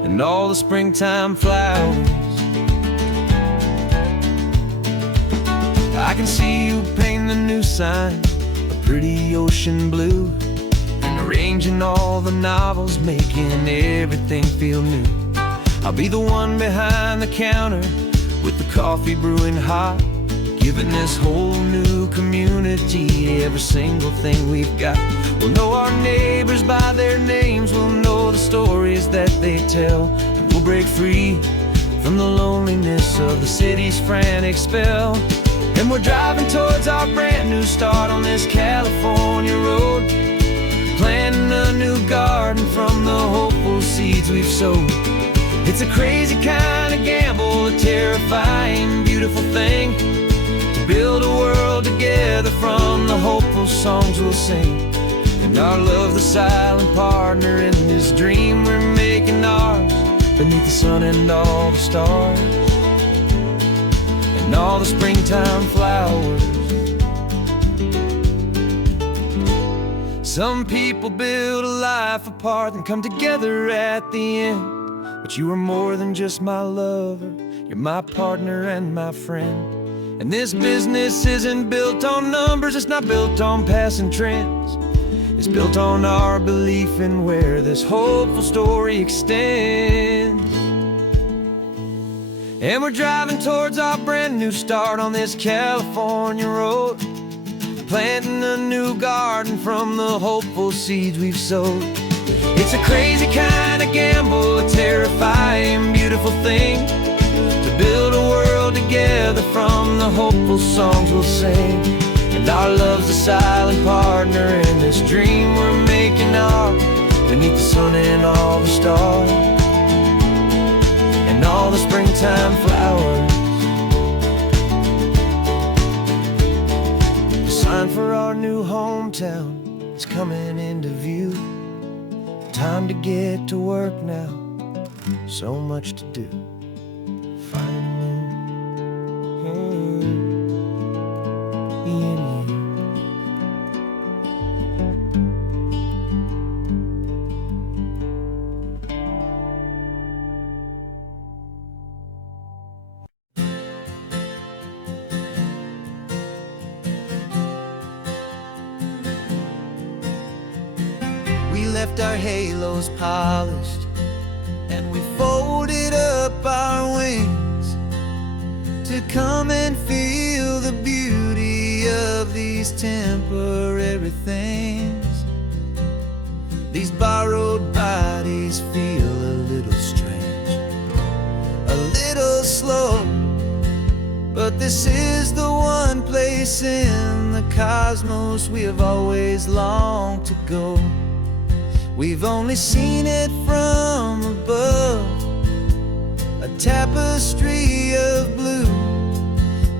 and all the springtime flowers. I can see you painting the new sign a pretty ocean blue, and arranging all the novels, making everything feel new. I'll be the one behind the counter with the coffee brewing hot, giving this whole new community every single thing we've got. We'll know our neighbors by their names, we'll know the stories that they tell, and we'll break free from the loneliness of the city's frantic spell. And we're driving towards our brand new start on this California road, planting a new garden from the hopeful seeds we've sowed. It's a crazy kind of gamble, a terrifying, beautiful thing, to build a world together from the hopeful songs we'll sing. And our love, the silent partner in this dream we're making ours, beneath the sun and all the stars, and all the springtime flowers. Some people build a life apart and come together at the end, but you are more than just my lover, you're my partner and my friend. And this business isn't built on numbers, it's not built on passing trends. It's built on our belief in where this hopeful story extends. And we're driving towards our brand new start on this California road, planting a new garden from the hopeful seeds we've sowed. It's a crazy kind of gamble, a terrifying, beautiful thing, to build a world together from the hopeful songs we'll sing. And our love's a silent partner in this dream we're making ours, beneath the sun and all the stars, and all the springtime flowers. The sign for our new hometown is coming into view. Time to get to work now, so much to do. We left our halos polished, and we folded up our wings to come and feel the beauty of these temporary things. These borrowed bodies feel a little strange, a little slow, but this is the one place in the cosmos we have always longed to go. We've only seen it from above, a tapestry of blue,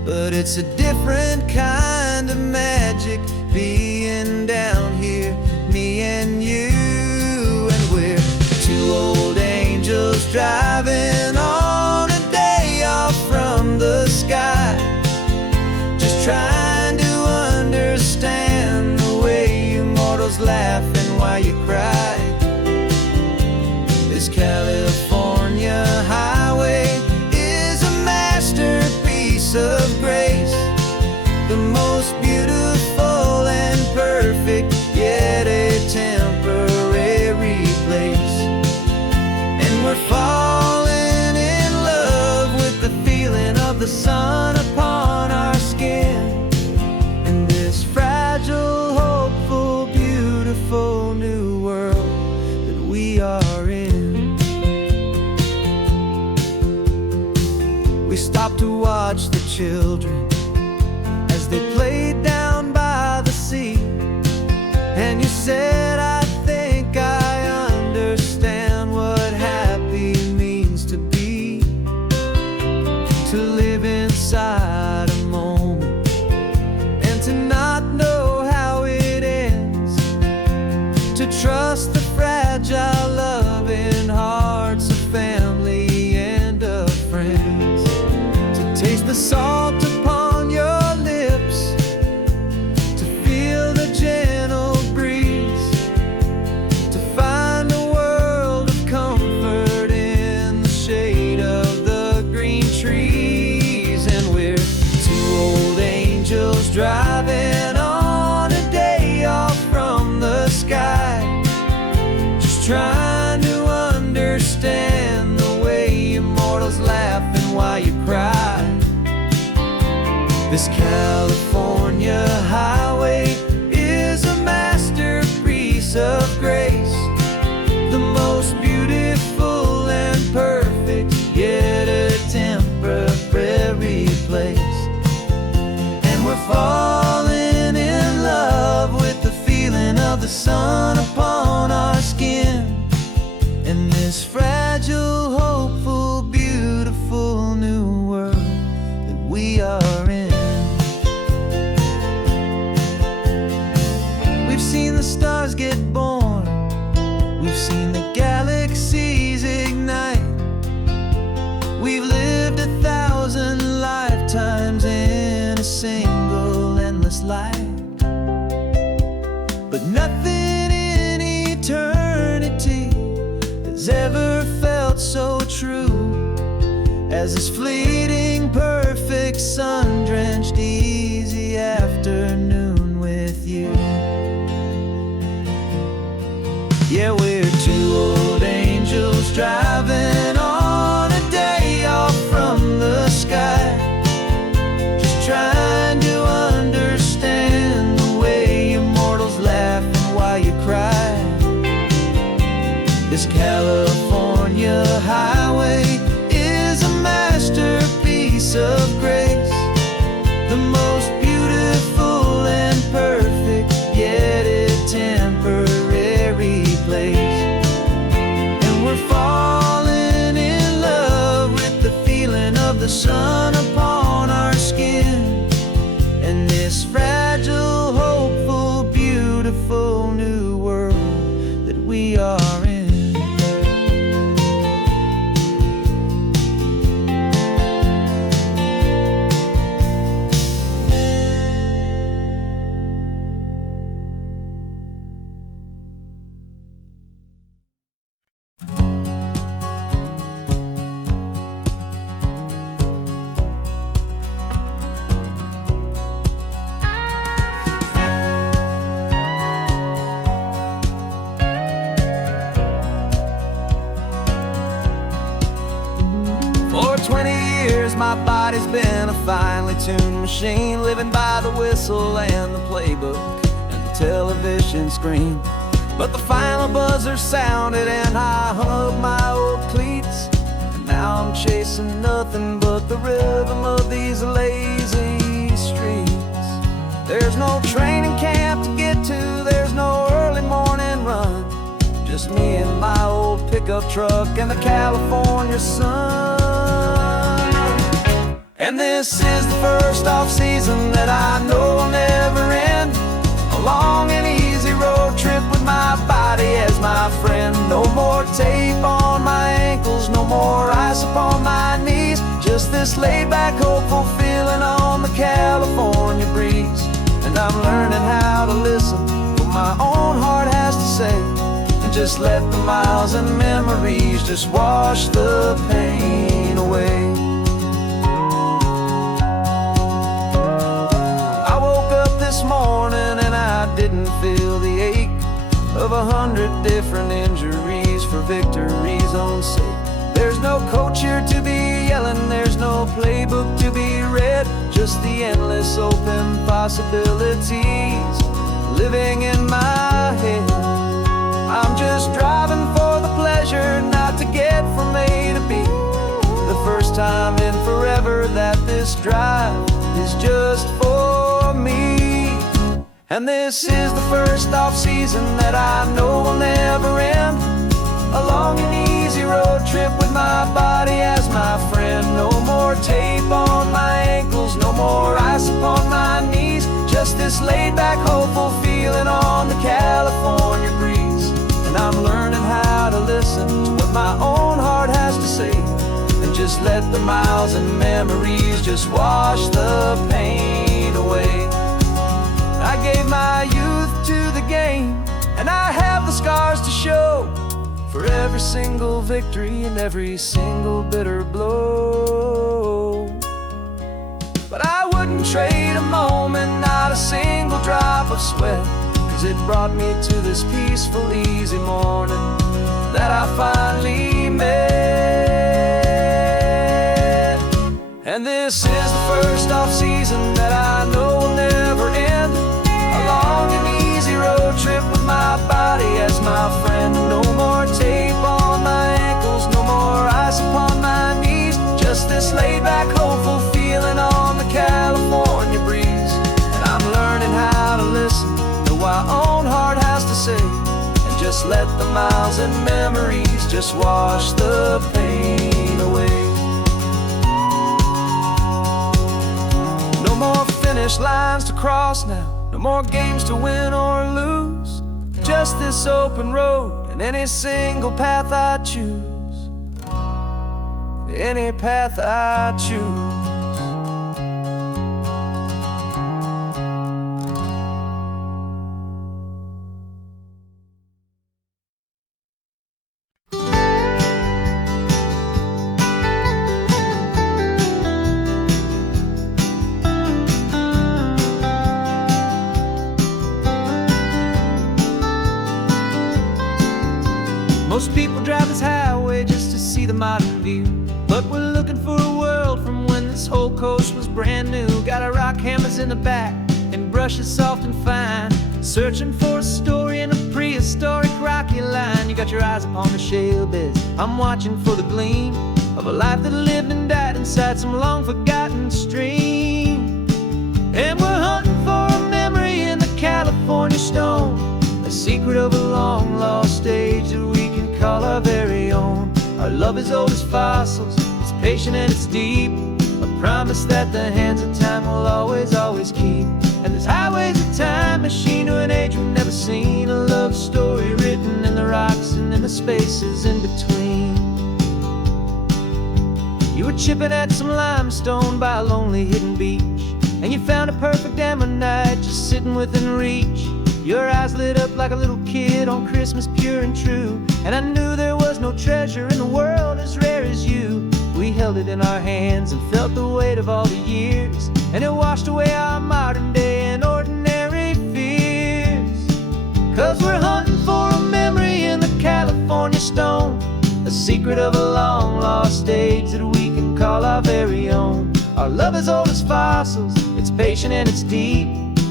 but it's a different kind of magic being down here, me and you. And we're two old angels driving on a day off from the sky, just trying to understand the way you mortals laugh and why you cry. This California highway is a masterpiece of grace, the most beautiful and perfect, yet a temporary place. And we're falling in love with the feeling of the sun upon our skin, in this fragile, hopeful, beautiful new world that we are in. We stopped to watch the children as they played down by the sea, and you said, I think I understand what happy means to be, to live inside a moment and to not know how it ends, to trust the fragile loving hearts of family and of friends, to taste the salt upon your lips, to feel the gentle breeze, to find a world of comfort in the shade of the green trees. And we're two old angels driving on a day off from the sky, just trying to understand the way immortals laugh and why you cry. This California highway is a masterpiece of grace, the most beautiful and perfect, yet a temporary place. And we're falling in love with the feeling of the sun upon our skin, in this fragile, hopeful the stars get born. We've seen the galaxies ignite. We've lived 1,000 lifetimes in a single endless life. But nothing in eternity has ever felt so true as this fleeting, perfect, sun-drenched, easy afternoon with you. Yeah, we're two old angels driving on a day off from the sky, just trying to understand the way you mortals laugh and why you cry. This California highway is a masterpiece of grace, the most beautiful and perfect, yet a temporary place. And we're falling in love with the feeling of the sun upon our skin, and this fragile, hopeful, beautiful new world that we are in. For 20 years my body's been a finely tuned machine, living by the whistle and the playbook and the television screen. But the final buzzer sounded and I hung up my old cleats, and now I'm chasing nothing but the rhythm of these lazy streets. There's no training camp to get to, there's no early morning run, just me and my old pickup truck and the California sun. And this is the first off-season that I know will never end, a long and easy road trip with my body as my friend. No more tape on my ankles, no more ice upon my knees, just this laid-back, hopeful feeling on the California breeze. And I'm learning how to listen to what my own heart has to say, and just let the miles and memories just wash the pain away. I woke up this morning and I didn't feel the ache of 100 different injuries for victory's own sake. There's no coach here to be yelling, there's no playbook to be read, just the endless open possibilities living in my head. I'm just driving for the pleasure, not to get from A to B. The first time in forever that this drive is just for me. And this is the first off-season that I know will never end, a long and easy road trip with my body as my friend. No more tape on my ankles, no more ice upon my knees, just this laid-back, hopeful feeling on the California breeze. And I'm learning how to listen to what my own heart has to say, and just let the miles and memories just wash the pain away. I gave my youth to the game, and I have the scars to show for every single victory and every single bitter blow. But I wouldn't trade a moment, not a single drop of sweat, 'cause it brought me to this peaceful, easy morning that I finally met. And this is the first off-season that I know will never end, a long and easy road trip with my body as my friend. No more tape on my ankles, no more ice upon my knees, just this laid-back, hopeful feeling on the California breeze. And I'm learning how to listen to what my own heart has to say, and just let the miles and memories just wash the pain away. No more finish lines to cross now, no more games to win or lose, just this open road, and any single path I choose, any path I choose. Most people drive this highway just to see the modern view, but we're looking for a world from when this whole coast was brand new. Got our rock hammers in the back and brushes soft and fine, searching for a story in a prehistoric rocky line. You got your eyes upon the shale beds, I'm watching for the gleam of a life that lived and died inside some long forgotten stream. And we're hunting for a memory in the California stone, a secret of a long lost age that we can call our very own. Our love is old as fossils, it's patient and it's deep, a promise that the hands of time will always, always keep. And this highway's a time machine to an age we've never seen, a love story written in the rocks and in the spaces in between. You were chipping at some limestone by a lonely hidden beach, and you found a perfect ammonite just sitting within reach. Your eyes lit up like a little kid on Christmas, pure and true, and I knew there was no treasure in the world as rare as you. We held it in our hands and felt the weight of all the years, and it washed away our modern day and ordinary fears. 'Cause we're hunting for a memory in the California stone, a secret of a long lost age that we can call our very own. Our love is old as fossils, it's patient and it's deep,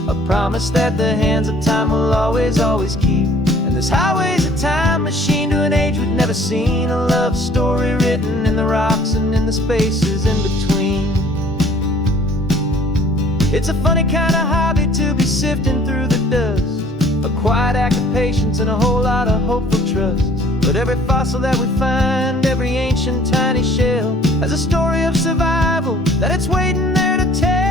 a promise that the hands of time will always, always keep. And this highway's a time machine to an age we've never seen, a love story written in the rocks and in the spaces in between. It's a funny kind of hobby to be sifting through the dust, a quiet act of patience and a whole lot of hopeful trust. But every fossil that we find, every ancient tiny shell, has a story of survival that it's waiting there to tell.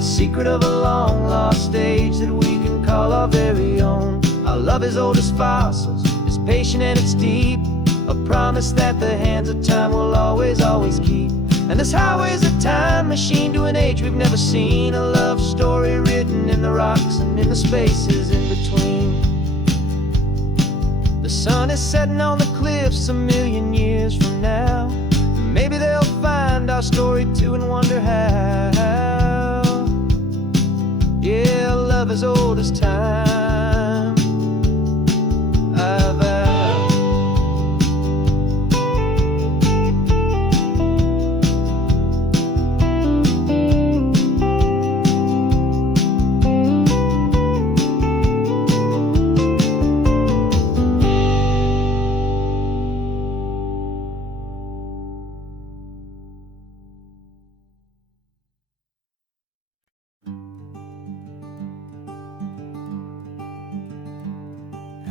Secret of a long lost age that we can call our very own. Our love is old as fossils, it's patient and it's deep, a promise that the hands of time will always, always keep. And this highway's a time machine to an age we've never seen, a love story written in the rocks and in the spaces in between. The sun is setting on the cliffs a million years from now, maybe they'll find our story too and wonder how. Yeah, love as old as time, I vow.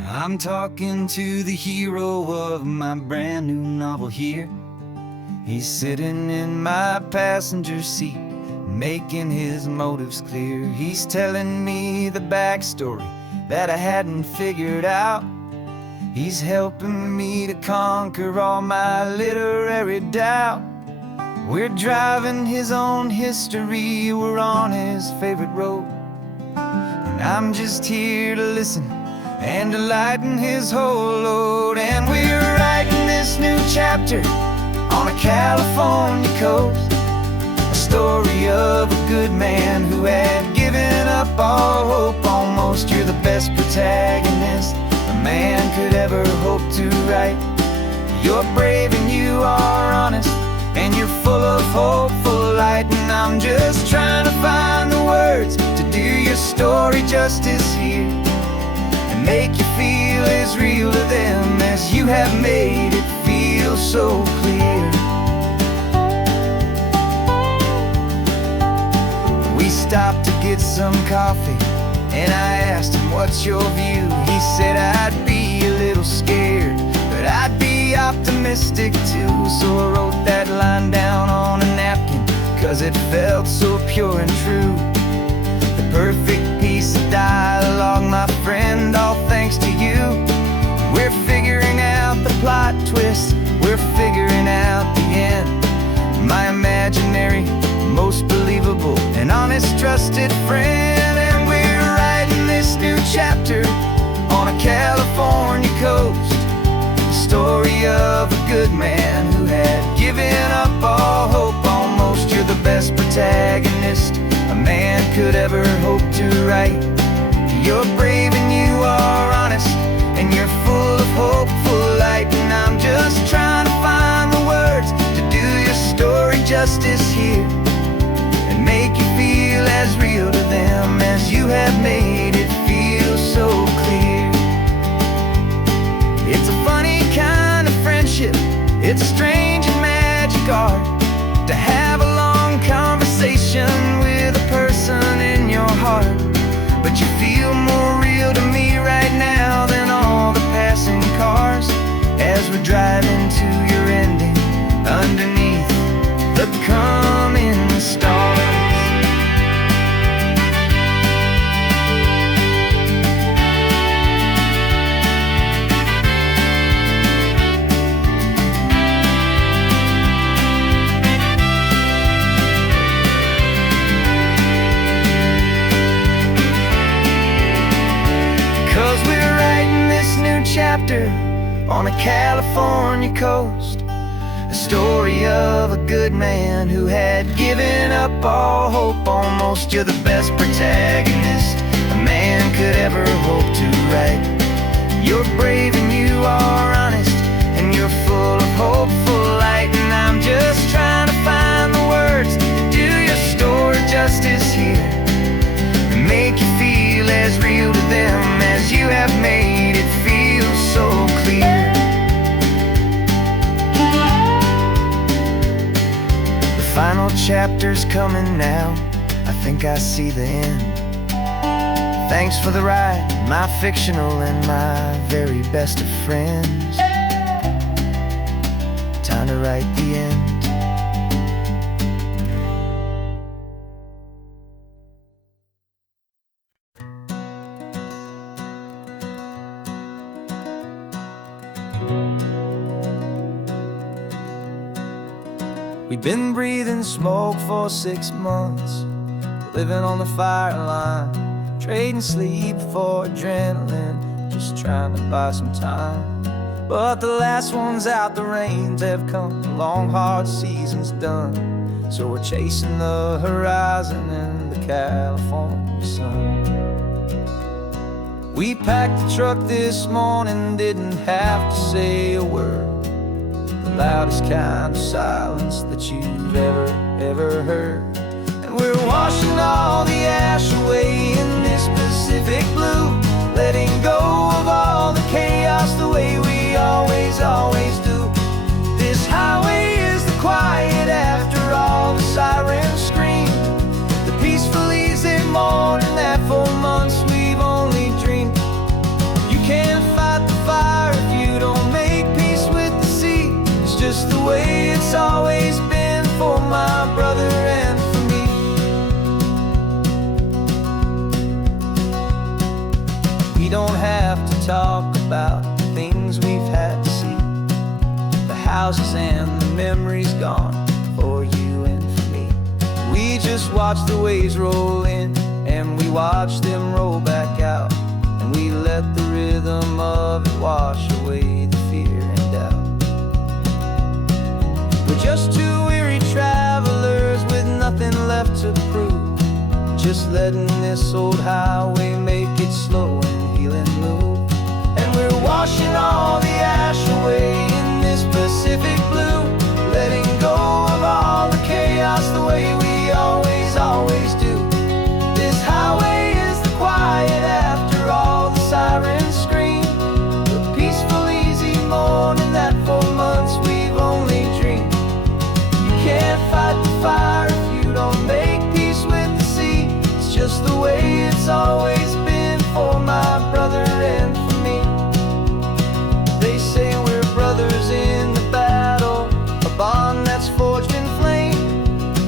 I'm talking to the hero of my brand new novel here. He's sitting in my passenger seat, making his motives clear. He's telling me the backstory that I hadn't figured out. He's helping me to conquer all my literary doubt. We're driving his own history, we're on his favorite road, and I'm just here to listen and to lighten his whole load. And we're writing this new chapter on a California coast, a story of a good man who had given up all hope almost. You're the best protagonist a man could ever hope to write. You're brave and you are honest, and you're full of hopeful light. And I'm just trying to find the words to do your story justice here, make you feel as real to them as you have made it feel so clear. We stopped to get some coffee and I asked him, what's your view? He said, I'd be a little scared, but I'd be optimistic too. So I wrote that line down on a napkin, 'cause it felt so pure and true. The perfect piece of dialogue, my friend, all thanks to you. We're figuring out the plot twist, we're figuring out the end. My imaginary, most believable and honest trusted friend. And we're writing this new chapter on a California coast, the story of a good man who had given up all hope almost. You're the best protagonist a man could ever hope to write. You're brave and you are honest, and you're full of hopeful light. And I'm just trying to find the words to do your story justice here, and make you feel as real to them as you have made it feel so clear. It's a funny kind of friendship, it's strange and magic art to have a long conversation with a person in your heart. But you feel more real to me right now than all the passing cars, as we're driving to your ending underneath the coming stars. 'Cause we're writing this new chapter on a California coast, a story of a good man who had given up all hope almost. You're the best protagonist a man could ever hope to write. You're brave and you are honest, and you're full of hopeful light. And I'm just trying to find the words to do your story justice here, and make you feel as real to them as you have made it feel so clear. The final chapter's coming now, I think I see the end. Thanks for the ride, my fictional and my very best of friends. Time to write the end. We've been breathing smoke for 6 months, living on the fire line, trading sleep for adrenaline, just trying to buy some time. But the last one's out, the rains have come, the long hard season's done. So we're chasing the horizon in the California sun. We packed the truck this morning, didn't have to say a word, the loudest kind of silence that you've ever heard. And we're washing all the ash away in this Pacific blue, letting go of all the chaos the way we always do. This highway is the quiet after all the sirens scream, the peaceful easy morning that for months we've only dreamed. You can't fight the fire if you don't make peace with the sea. It's just the way it's always been for my brother and for me. We don't have to talk about the things we've had to see, the houses and the memories gone for you and for me. We just watch the waves roll in, and we watch them roll back out, and we let the rhythm of it wash away the fear and doubt. We're just two weary travelers with nothing left to prove, just letting this old highway make it slow and healing move. And we're washing all the ash away in this Pacific blue, letting go of all the chaos the way we always do. This highway is the quiet after all the sirens scream, the peaceful easy morning that for months we've only dreamed. You can't fight the fire if you don't make peace with the sea. It's just the way it's it's always been for my brother and for me. They say we're brothers in the battle, a bond that's forged in flame.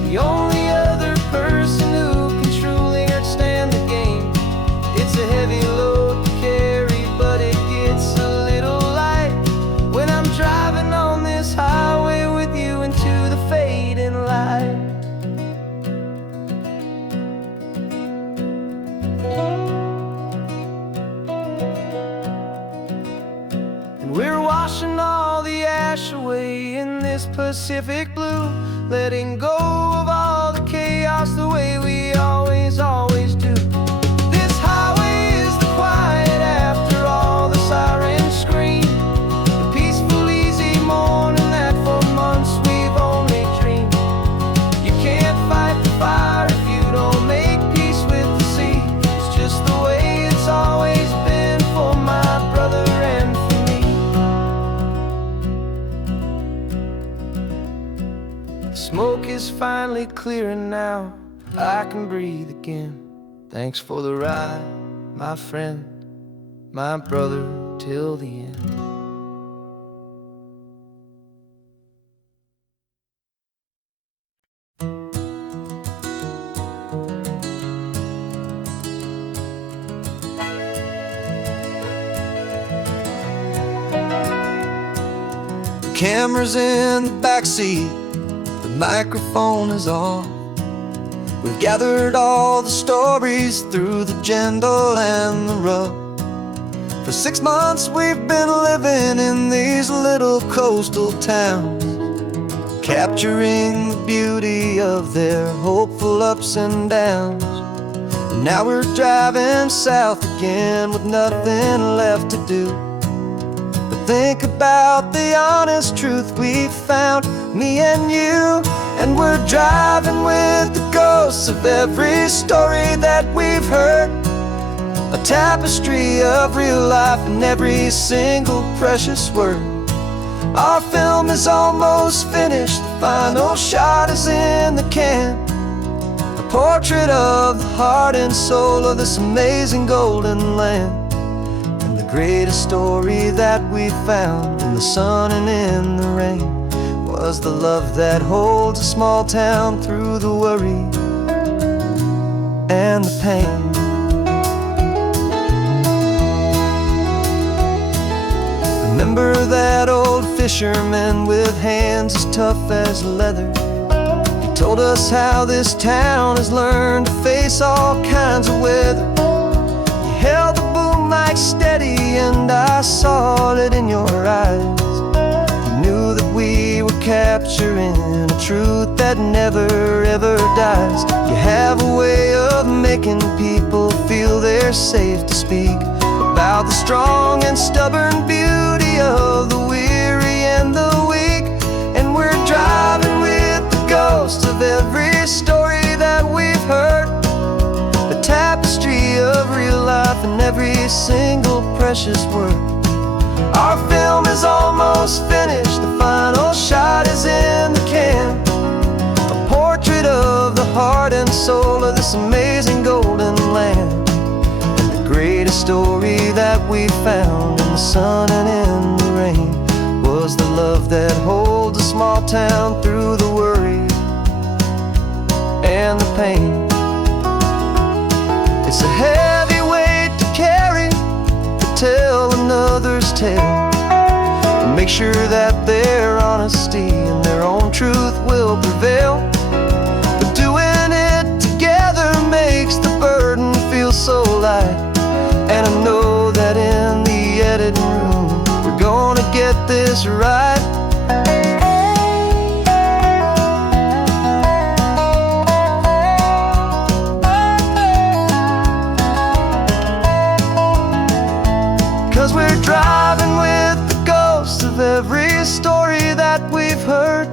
The only other person who can truly understand the game. It's a heavy load to carry, but it gets a little light when I'm driving on this highway with you into the fading light. And we're washing all the ash away in this Pacific blue, letting go of all the chaos the way we always, always do. This highway is the quiet after all the sirens scream, the peaceful, easy morning that for months we've only dreamed. You can't fight the fire if you don't make peace with the sea. It's just the way it's always been for my brother and for me. The smoke is finally clearing now, I can breathe again. Thanks for the ride, my friend, my brother, till the end. The camera's in the backseat, the microphone is on. We've gathered all the stories through the gentle and the rough. For 6 months we've been living in these little coastal towns, capturing the beauty of their hopeful ups and downs. And now we're driving south again with nothing left to do. But think about the honest truth we found, me and you. And we're driving with the ghosts of every story that we've heard, a tapestry of real life in every single precious word. Our film is almost finished, the final shot is in the can, a portrait of the heart and soul of this amazing golden land. And the greatest story that we found in the sun and in the rain was the love that holds a small town through the worry and the pain. Remember that old fisherman with hands as tough as leather? He told us how this town has learned to face all kinds of weather. You held the boom mic steady and I saw it in your eyes. Knew that we were capturing a truth that never ever dies. You have a way of making people feel they're safe to speak about the strong and stubborn beauty of the weary and the weak. And we're driving with the ghosts of every story that we've heard, the tapestry of real life in every single precious word. Our film is almost finished, the final shot is in the can, a portrait of the heart and soul of this amazing golden land. And the greatest story that we found in the sun and in the rain was the love that holds a small town through the worry and the pain. It's a heavy weight to carry, to tell another's tale, and make sure that their honesty and their own truth will prevail. But doing it together makes the burden feel so light. And I know that in the editing room we're gonna get this right. 'Cause we're driving with the ghosts of every story that we've heard,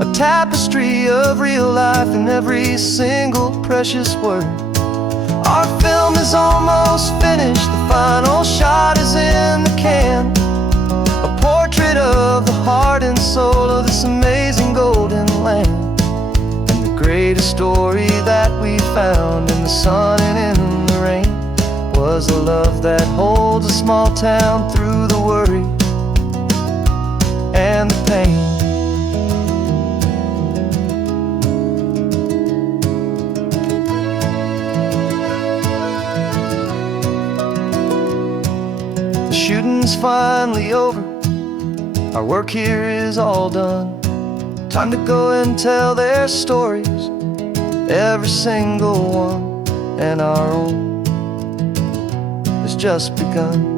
a tapestry of real life in every single precious word. Our film is almost finished, the final shot is in the can, a portrait of the heart and soul of this amazing golden land. And the greatest story that we found in the sun and in the was a love that holds a small town through the worry and the pain. The shooting's finally over, our work here is all done. Time to go and tell their stories, every single one, and our own has just begun.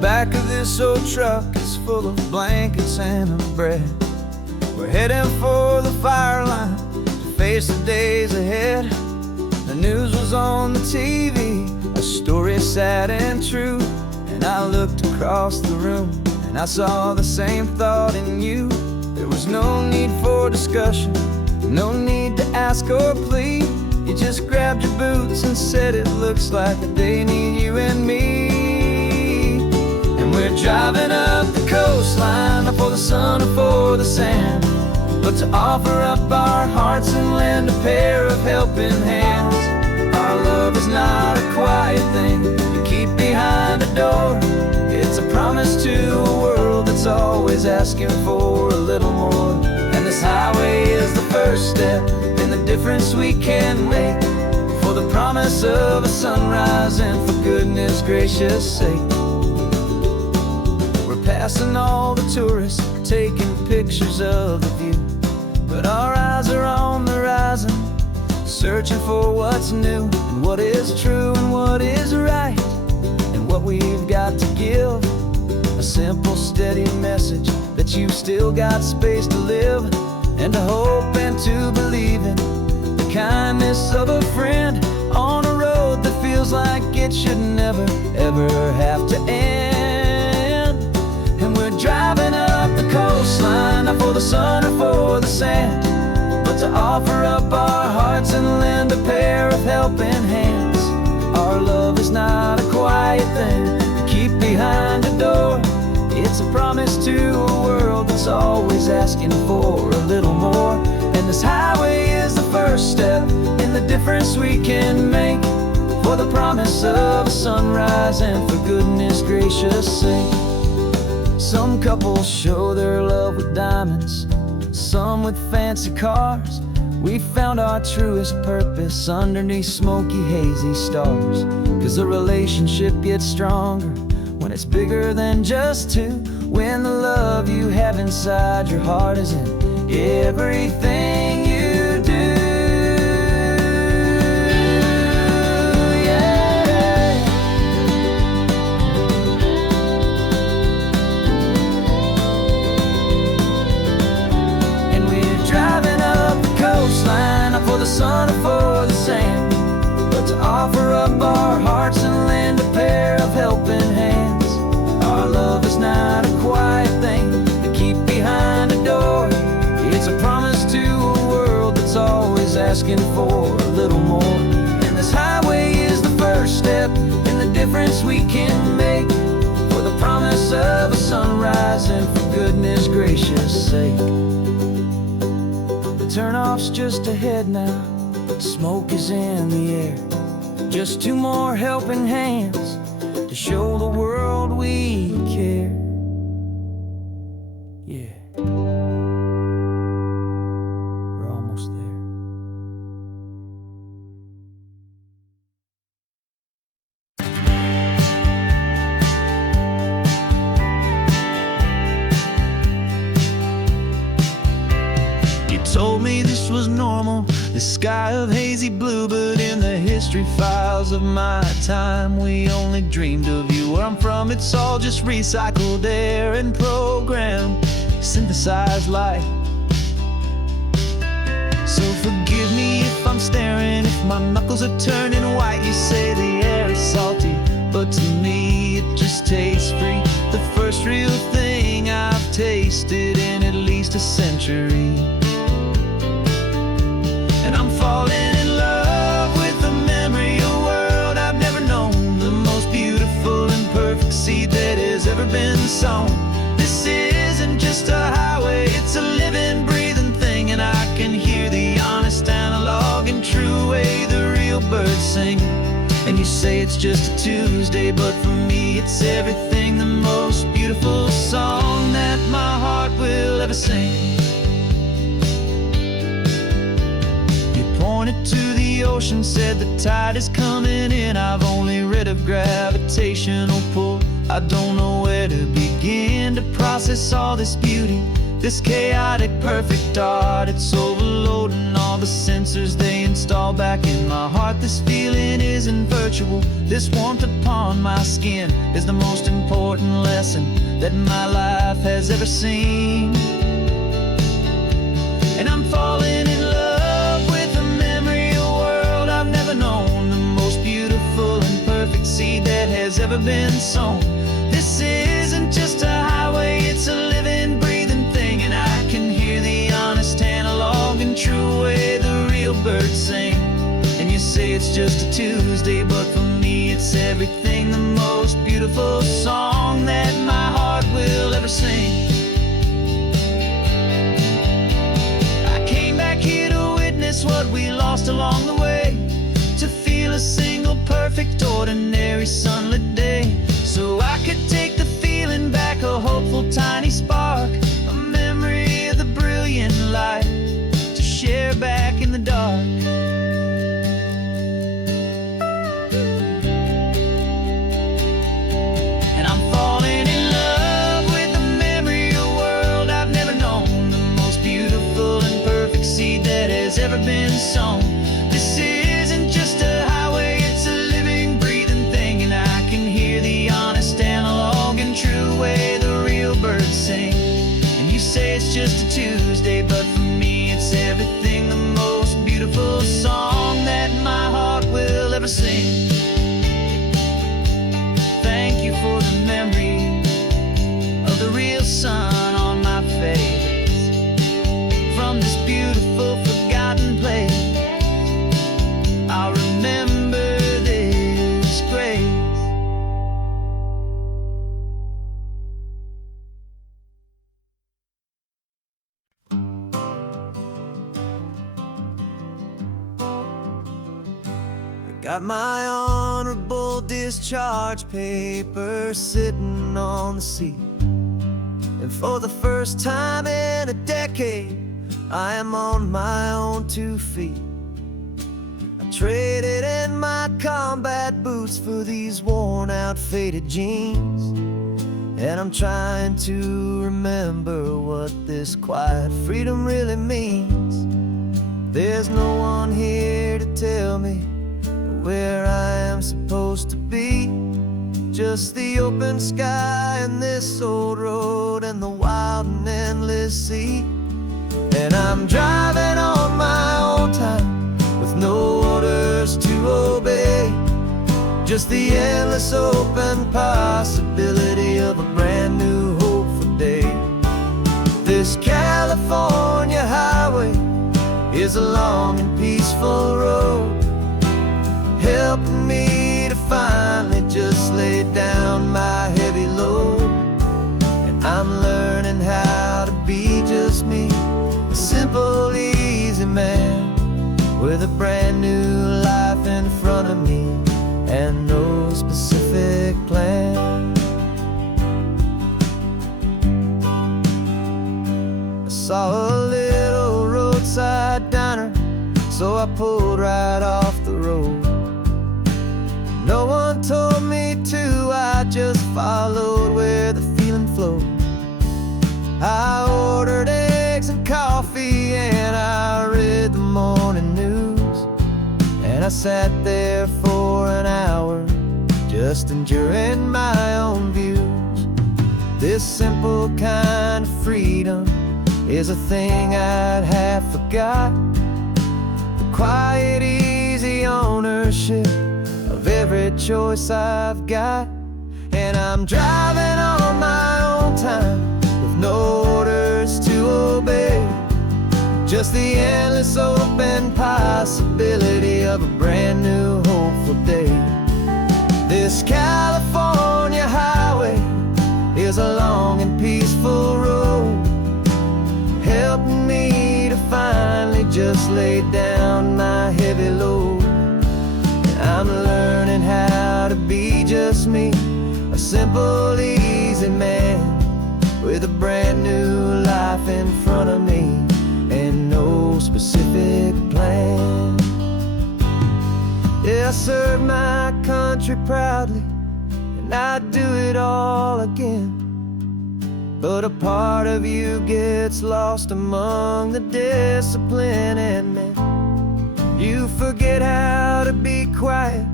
Back of this old truck is full of blankets and of bread. We're heading for the fire line to face the days ahead. The news was on the TV, a story sad and true. And I looked across the room and I saw the same thought in you. There was no need for discussion, no need to ask or plead. You just grabbed your boots and said it looks like the day need you and me. We're driving up the coastline, not for the sun or for the sand, but to offer up our hearts and lend a pair of helping hands. Our love is not a quiet thing you keep behind a door. It's a promise to a world that's always asking for a little more. And this highway is the first step in the difference we can make, for the promise of a sunrise and for goodness gracious sake. Passing all the tourists, taking pictures of the view, but our eyes are on the horizon, searching for what's new and what is true and what is right, and what we've got to give. A simple, steady message that you've still got space to live, and to hope and to believe in the kindness of a friend on a road that feels like it should never, ever have to end. Driving up the coastline, not for the sun or for the sand, but to offer up our hearts and lend a pair of helping hands. Our love is not a quiet thing to keep behind a door. It's a promise to a world that's always asking for a little more. And this highway is the first step in the difference we can make, for the promise of a sunrise and for goodness gracious sake. Some couples show their love with diamonds, some with fancy cars. We found our truest purpose underneath smoky, hazy stars. 'Cause a relationship gets stronger when it's bigger than just two, when the love you have inside your heart is in everything you do. Not for the sun or for the sand, but to offer up our hearts and lend a pair of helping hands. Our love is not a quiet thing to keep behind a door. It's a promise to a world that's always asking for a little more. And this highway is the first step in the difference we can make, for the promise of a sunrise and for goodness gracious sake. Turnoff's just ahead now, smoke is in the air. Just two more helping hands to show the world we care. Yeah, we're almost there. Told me this was normal, the sky of hazy blue, but in the history files of my time, we only dreamed of you. Where I'm from, it's all just recycled air and programmed, synthesized light. So forgive me if I'm staring, if my knuckles are turning white. You say the air is salty, but to me it just tastes free. The first first real thing I've tasted in at least a century. And I'm falling in love with the memory of a world I've never known, the most beautiful and perfect seed that has ever been sown. This isn't just a highway, it's a living, breathing thing, and I can hear the honest, analog, and true way the real birds sing. And you say it's just a Tuesday, but for me it's everything, the most beautiful song that my heart will ever sing. You pointed to the ocean, said the tide is coming in. I've only read of gravitational pull. I don't know where to begin to process all this beauty, this chaotic, perfect art. It's overloading all the sensors they install back in my heart. This feeling isn't virtual. This warmth upon my skin is the most important lesson that my life has ever seen. And I'm falling in love with the memory of a world I've never known, the most beautiful and perfect seed that has ever been sown. This isn't just a highway, it's a living, breathing thing, and I can hear the honest, analog, and true way the real birds sing. And you say it's just a Tuesday, but for me it's everything, the most beautiful song that my heart will ever sing. I came back here to witness what we lost along the way, to feel a single, perfect, ordinary, sunlit day, so I could take the feeling back, a hopeful tiny spark, a memory of the brilliant light, to share back in the dark. And I'm falling in love with the memory of a world I've never known, the most beautiful and perfect seed that has ever been sown. This isn't just a highway, it's a living, breathing thing, and I can hear the honest, analog, and true way the real birds sing. And you say it's just a Tuesday, but for me it's everything, the most beautiful song that my heart will ever sing. Thank you for the memory of the real sun on my face, from this beautiful, forgotten place. I'll remember this grace. Got my honorable discharge paper sitting on the seat, and for the first time in a decade I am on my own 2 feet. I traded in my combat boots for these worn out, faded jeans, and I'm trying to remember what this quiet freedom really means. There's no one here to tell me where I am supposed to be, just the open sky and this old road and the wild and endless sea. And I'm driving on my own time with no orders to obey, just the endless open possibility of a brand new hopeful day. This California highway is a long and peaceful road, helping me to finally just lay down my heavy load. And I'm learning how to be just me, a simple, easy man with a brand new life in front of me and no specific plan. I saw a little roadside diner, so I pulled right off the road. No one told me to, I just followed where the feeling flowed. I ordered eggs and coffee and I read the morning news, and I sat there for an hour just enduring my own views. This simple kind of freedom is a thing I'd have forgot, the quiet, easy ownership of every choice I've got. And I'm driving on my time with no orders to obey. Just the endless open possibility of a brand new hopeful day. This California highway is a long and peaceful road, helping me to finally just lay down my heavy load. And I'm learning how to be just me, a simple, easy man with a brand new life in front of me and no specific plan. Yeah, I serve my country proudly, and I'd do it all again. But a part of you gets lost among the discipline, and man, you forget how to be quiet,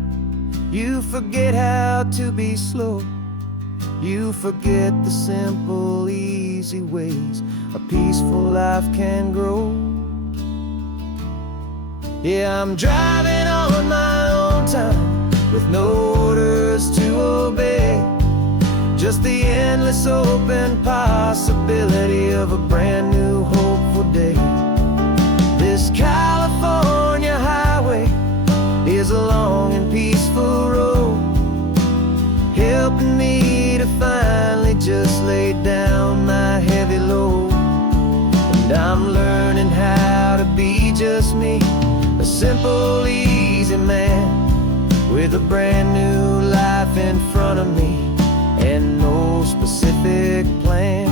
you forget how to be slow, you forget the simple, easy ways a peaceful life can grow. Yeah, I'm driving on my own time with no orders to obey. Just the endless open possibility of a brand new hopeful day. This California highway is a long and peaceful road, helping me to finally just lay down my heavy load. And I'm learning how to be just me, a simple, easy man with a brand new life in front of me and no specific plan.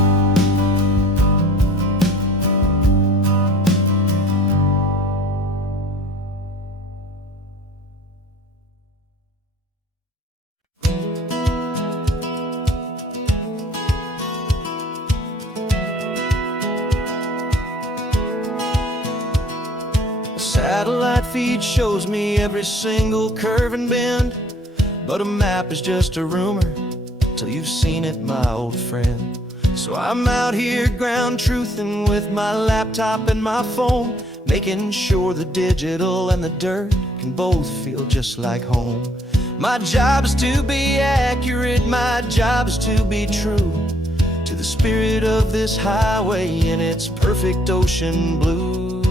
Satellite feed shows me every single curve and bend, but a map is just a rumor till you've seen it, my old friend. So I'm out here ground truthing with my laptop and my phone, making sure the digital and the dirt can both feel just like home. My job is to be accurate, my job is to be true to the spirit of this highway in its perfect ocean blue.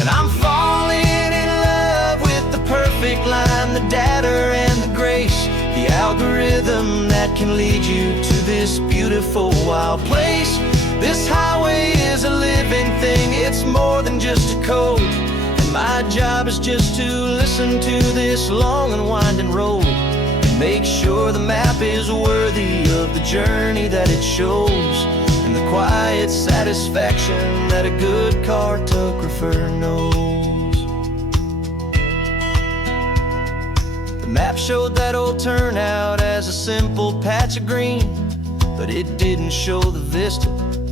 And I'm falling in love with the perfect line, the data and the grace, the algorithm that can lead you to this beautiful wild place. This highway is a living thing, it's more than just a code. And my job is just to listen to this long and winding road and make sure the map is worthy of the journey that it shows, and the quiet satisfaction that a good cartographer knows. The map showed that old turnout as a simple patch of green, but it didn't show the vista,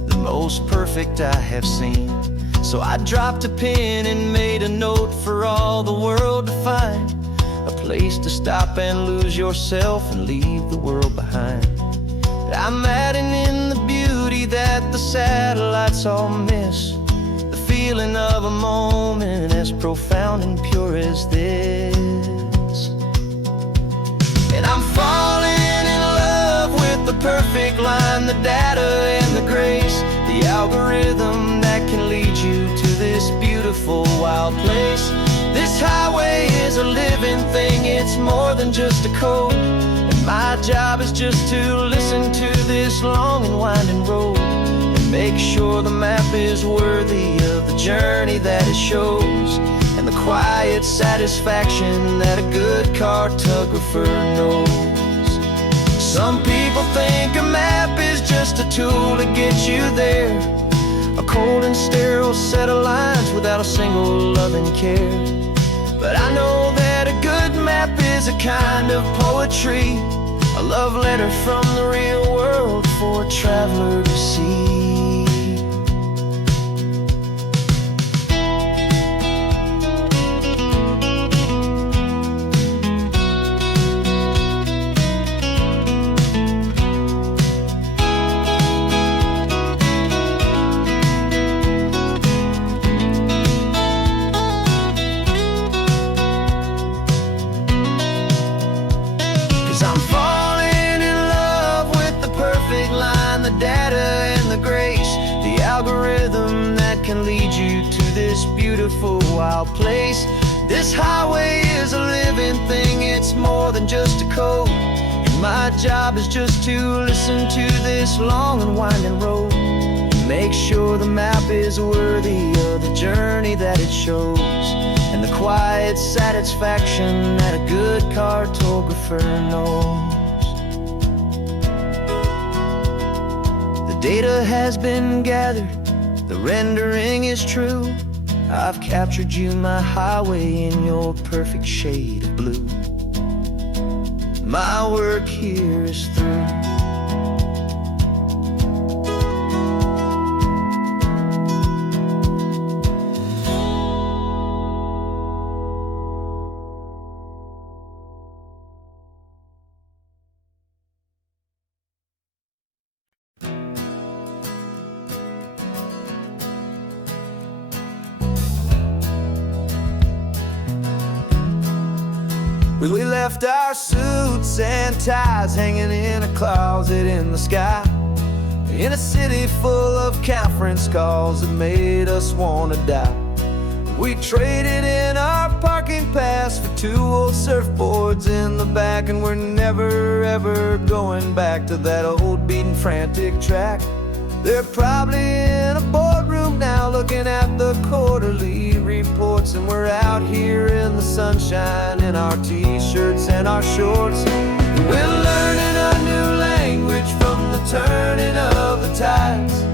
the most perfect I have seen. So I dropped a pin and made a note for all the world to find, a place to stop and lose yourself and leave the world behind. I'm adding in the beauty that the satellites all miss, the feeling of a moment as profound and pure as this. And I'm falling in love with the perfect line, the data and the grace, the algorithm that can lead you to this beautiful wild place. This highway is a living thing, it's more than just a code. My job is just to listen to this long and winding road and make sure the map is worthy of the journey that it shows, and the quiet satisfaction that a good cartographer knows. Some people think a map is just a tool to get you there, a cold and sterile set of lines without a single loving care. But I know that a good map is a kind of poetry, a love letter from the real world for a traveler to see. can lead you to this beautiful wild place. This highway is a living thing, it's more than just a code. And my job is just to listen to this long and winding road, and make sure the map is worthy of the journey that it shows, and the quiet satisfaction that a good cartographer knows. The data has been gathered, the rendering is true. I've captured you, my highway, in your perfect shade of blue. My work here is through. We left our suits and ties hanging in a closet in the sky, in a city full of conference calls that made us want to die. We traded in our parking pass for 2 old surfboards in the back, and we're never ever going back to that old beaten frantic track. They're probably in a boardroom now looking at the quarterly reports, and we're out here in the sunshine in our t-shirts and our shorts. We're learning a new language from the turning of the tides,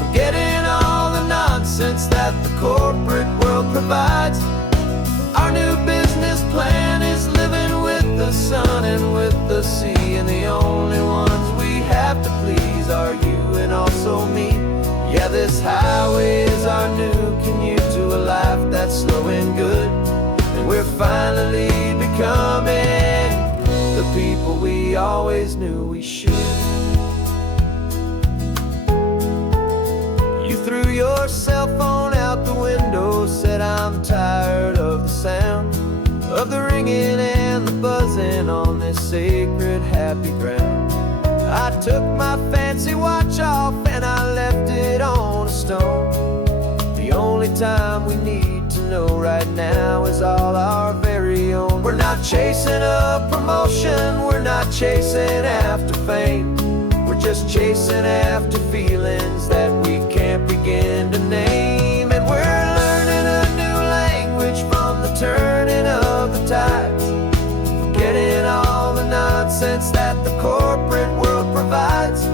forgetting all the nonsense that the corporate world provides. Our new business plan is living with the sun and with the sea, and the only ones we have to please are you and also me. Yeah, this highway is our new commute to a life that's slow and good, and we're finally becoming the people we always knew we should. You threw your cell phone out the window, said I'm tired of the sound of the ringing and the buzzing on this sacred happy ground. I took my fancy watch off and I left it on a stone. The only time we need to know right now is all our very own. We're not chasing a promotion, we're not chasing after fame, we're just chasing after feelings that we can't begin to name. And we're learning a new language from the turning of the tides, forgetting all the nonsense that the corporate world provides.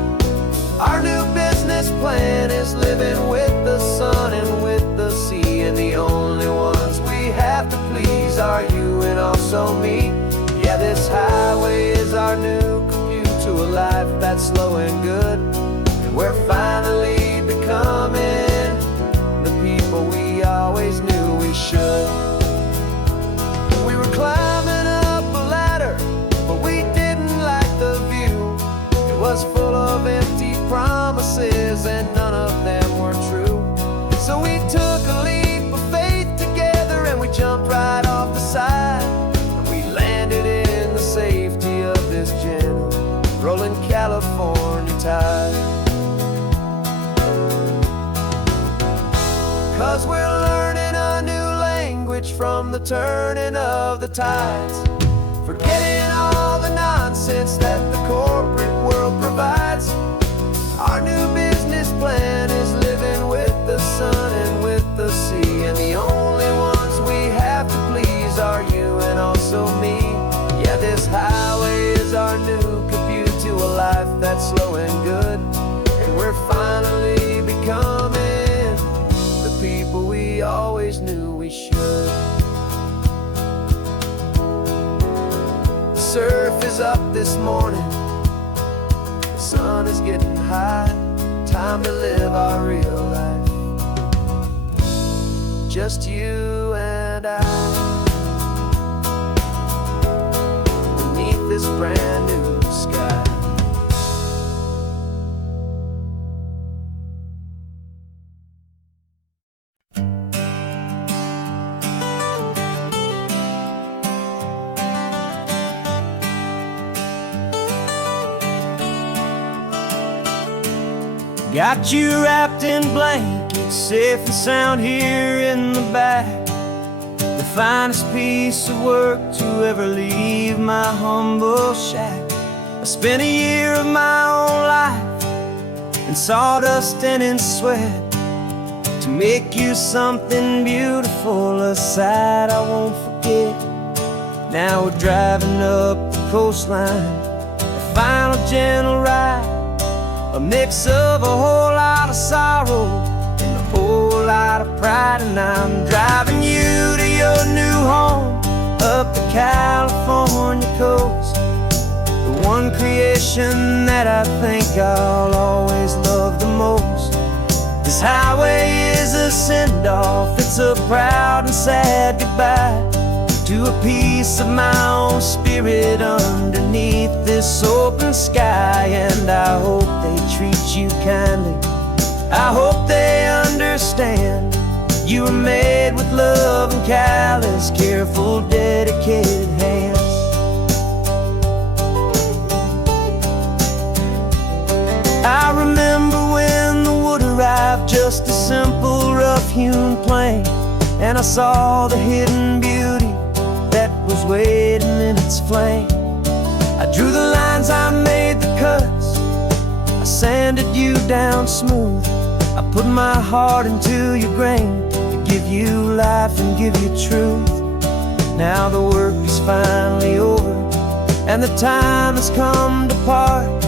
Our new business plan is living with the sun and with the sea, and the only ones we have to please are you and also me. Yeah, this highway is our new commute to a life that's slow and good, and we're finally becoming the people we always knew we should. We were climbing up a ladder, but we didn't like the view. It was full of empty promises and none of them were true. So we took a leap of faith together and we jumped right off the side, and we landed in the safety of this gentle rolling California tide. 'Cause we're learning a new language from the turning of the tides, forgetting all the nonsense that the corporate world provides. Our new business plan is living with the sun and with the sea, and the only ones we have to please are you and also me. Yeah, this highway is our new commute to a life that's slow and good, and we're finally becoming the people we always knew we should. The surf is up this morning, the sun is getting high, time to live our real life, just you and I, beneath this brand new sky. Got you wrapped in blankets, safe and sound here in the back. The finest piece of work to ever leave my humble shack. I spent a year of my own life in sawdust and in sweat to make you something beautiful, a sight I won't forget. Now we're driving up the coastline, a final gentle ride, a mix of a whole lot of sorrow and a whole lot of pride. And I'm driving you to your new home up the California coast, the one creation that I think I'll always love the most. This highway is a send-off, it's a proud and sad goodbye to a piece of my own spirit underneath this open sky. And I hope they treat you kindly, I hope they understand you were made with love and callous, careful, dedicated hands. I remember when the wood arrived, just a simple rough-hewn plank, and I saw the hidden beauty that was waiting in its flame. I drew the lines, I made the cuts, I sanded you down smooth. I put my heart into your grain to give you life and give you truth. Now the work is finally over, and the time has come to part,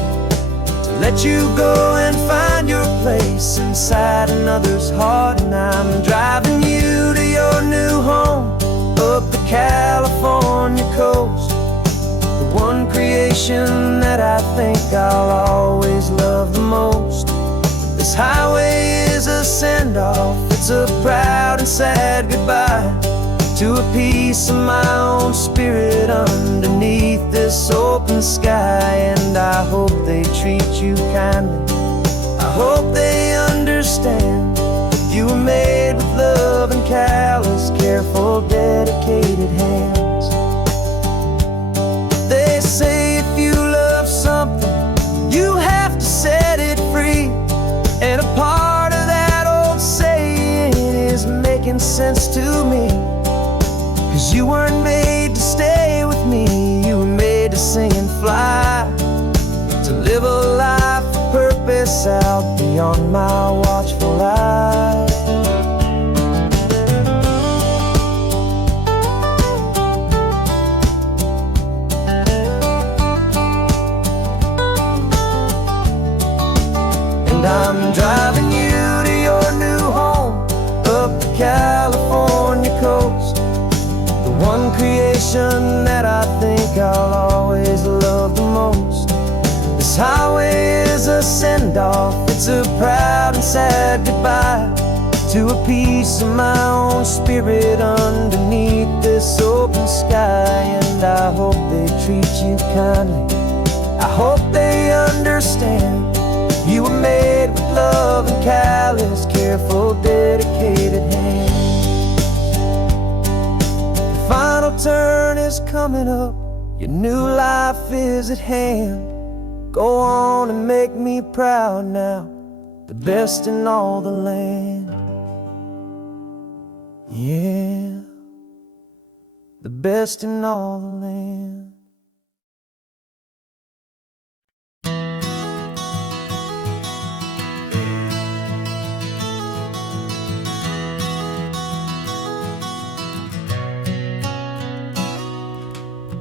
to let you go and find your place inside another's heart. And I'm driving you to your new home up the California coast, the one creation that I think I'll always love the most. This highway is a send-off, it's a proud and sad goodbye to a piece of my own spirit underneath this open sky. And I hope they treat you kindly, I hope they understand you were made with love and callous, careful, dedicated hands. They say if you love something, you have to set it free. And a part of that old saying is making sense to me, 'cause you weren't made to stay with me, you were made to sing and fly, to live a life of purpose out beyond my watchful eye. I'm driving you to your new home up the California coast, the one creation that I think I'll always love the most. This highway is a send-off, it's a proud and sad goodbye to a piece of my own spirit underneath this open sky. And I hope they treat you kindly, I hope they understand you were made with love and callous, careful, dedicated hands. The final turn is coming up, your new life is at hand. Go on and make me proud now, the best in all the land. Yeah, the best in all the land.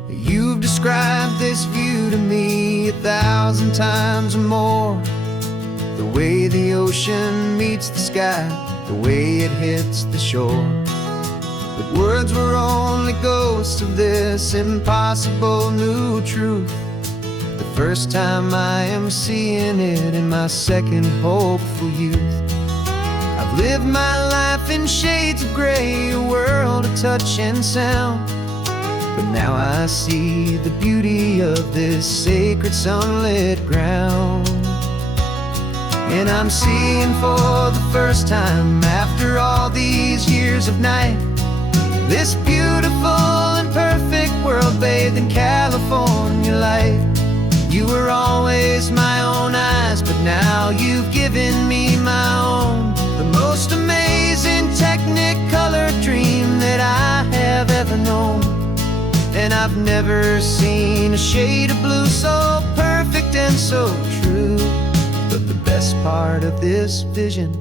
You've described this view to me 1,000 times or more, the way the ocean meets the sky, the way it hits the shore. But words were only ghosts of this impossible new truth. The first time I am seeing it in my second hopeful youth. I've lived my life in shades of gray, a world of touch and sound, but now I see the beauty of this sacred sunlit ground. And I'm seeing for the first time after all these years of night, this beautiful and perfect world bathed in California light. You were always my own eyes, but now you've given me my own, the most amazing technicolor dream that I have ever known. And I've never seen a shade of blue so perfect and so true. But the best part of this vision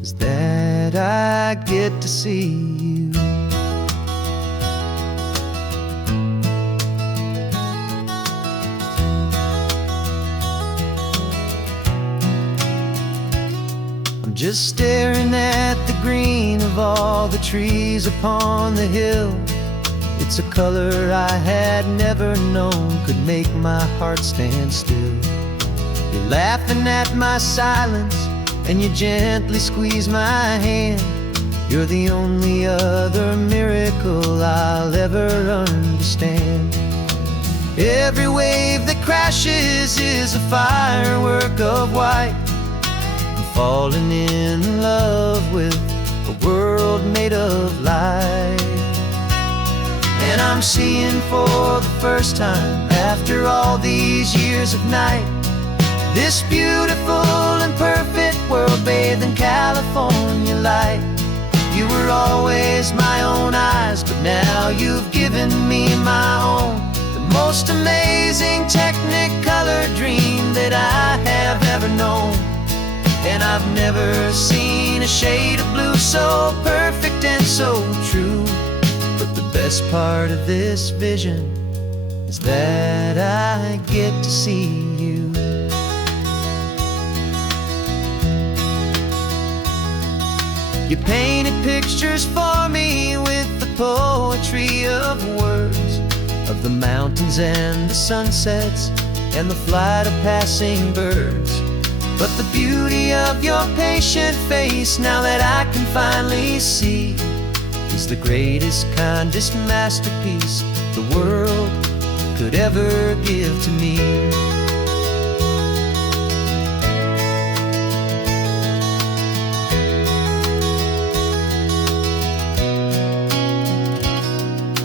is that I get to see you. I'm just staring at the green of all the trees upon the hill. It's a color I had never known could make my heart stand still. You're laughing at my silence, and you gently squeeze my hand. You're the only other miracle I'll ever understand. Every wave that crashes is a firework of white. I'm falling in love with a world made of light. And I'm seeing for the first time, after all these years of night, this beautiful and perfect world bathed in California light. You were always my own eyes, but now you've given me my own, the most amazing technicolor dream that I have ever known. And I've never seen a shade of blue so perfect and so true. But the best part of this vision is that I get to see you. You painted pictures for me with the poetry of words, of the mountains and the sunsets and the flight of passing birds. But the beauty of your patient face, now that I can finally see, is the greatest, kindest masterpiece the world could ever give to me.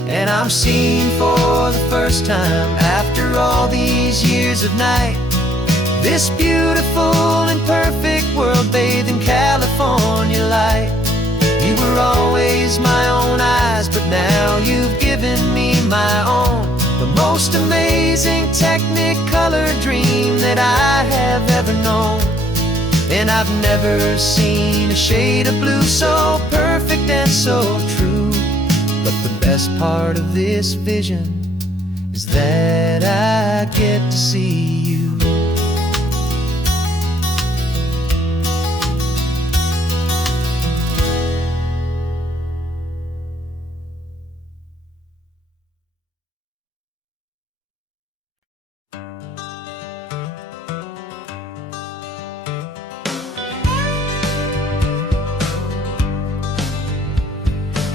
And I'm seeing for the first time, after all these years of night, this beautiful and perfect world bathed in California light. You were always my own eyes, but now you've given me my own, the most amazing technicolor dream that I have ever known. And I've never seen a shade of blue so perfect and so true. But the best part of this vision is that I get to see you.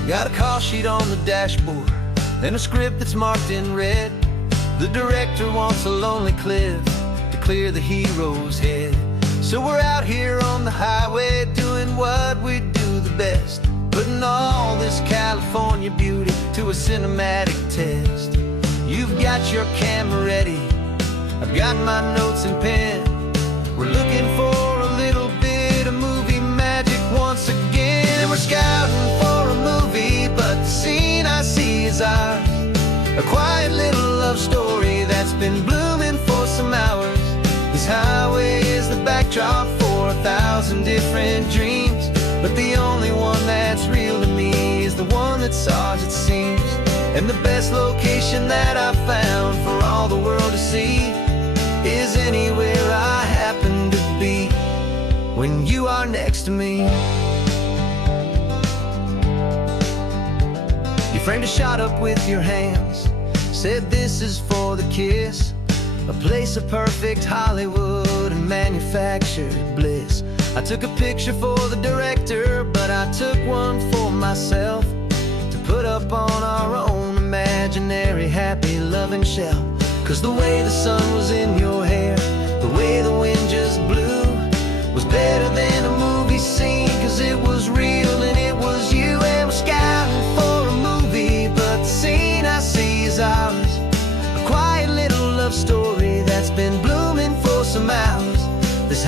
Got a call sheet on the dashboard and a script that's marked in red. The director wants a lonely cliff to clear the hero's head. So we're out here on the highway doing what we do the best, putting all this California beauty to a cinematic test. You've got your camera ready, I've got my notes and pen. We're looking for a little bit of movie magic once again. And we're scouting for a movie, but the scene I see is ours. A quiet little love story that's been blooming for some hours. This highway is the backdrop for 1,000 different dreams, but the only one that's real to me is the one that's ours, it seems. And the best location that I've found for all the world to see is anywhere I happen to be when you are next to me. You framed a shot up with your hands, said this is for the kiss, a place of perfect Hollywood and manufactured bliss. I took a picture for the director, but I took one for myself to put up on our own imaginary happy loving shelf. Cause the way the sun was in your hair, the way the wind just blew, was better than a movie scene. Cause it was real and it was you. And we're scouting for a movie, but the scene I see is ours. A quiet little love story that's been blooming for some hours. This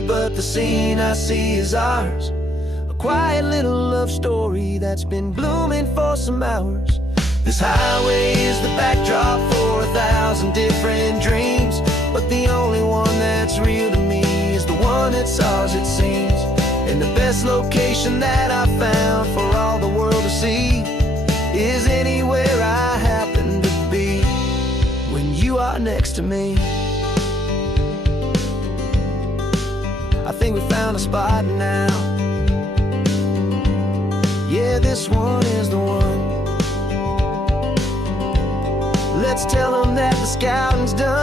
be, but the scene I see is ours. A quiet little love story that's been blooming for some hours. This highway is the backdrop for 1,000 different dreams, but the only one that's real to me is the one that's ours, it seems. And the best location that I found for all the world to see is anywhere I happen to be when you are next to me. I think we found a spot now. Yeah, this one is the one. Let's tell them that the scouting's done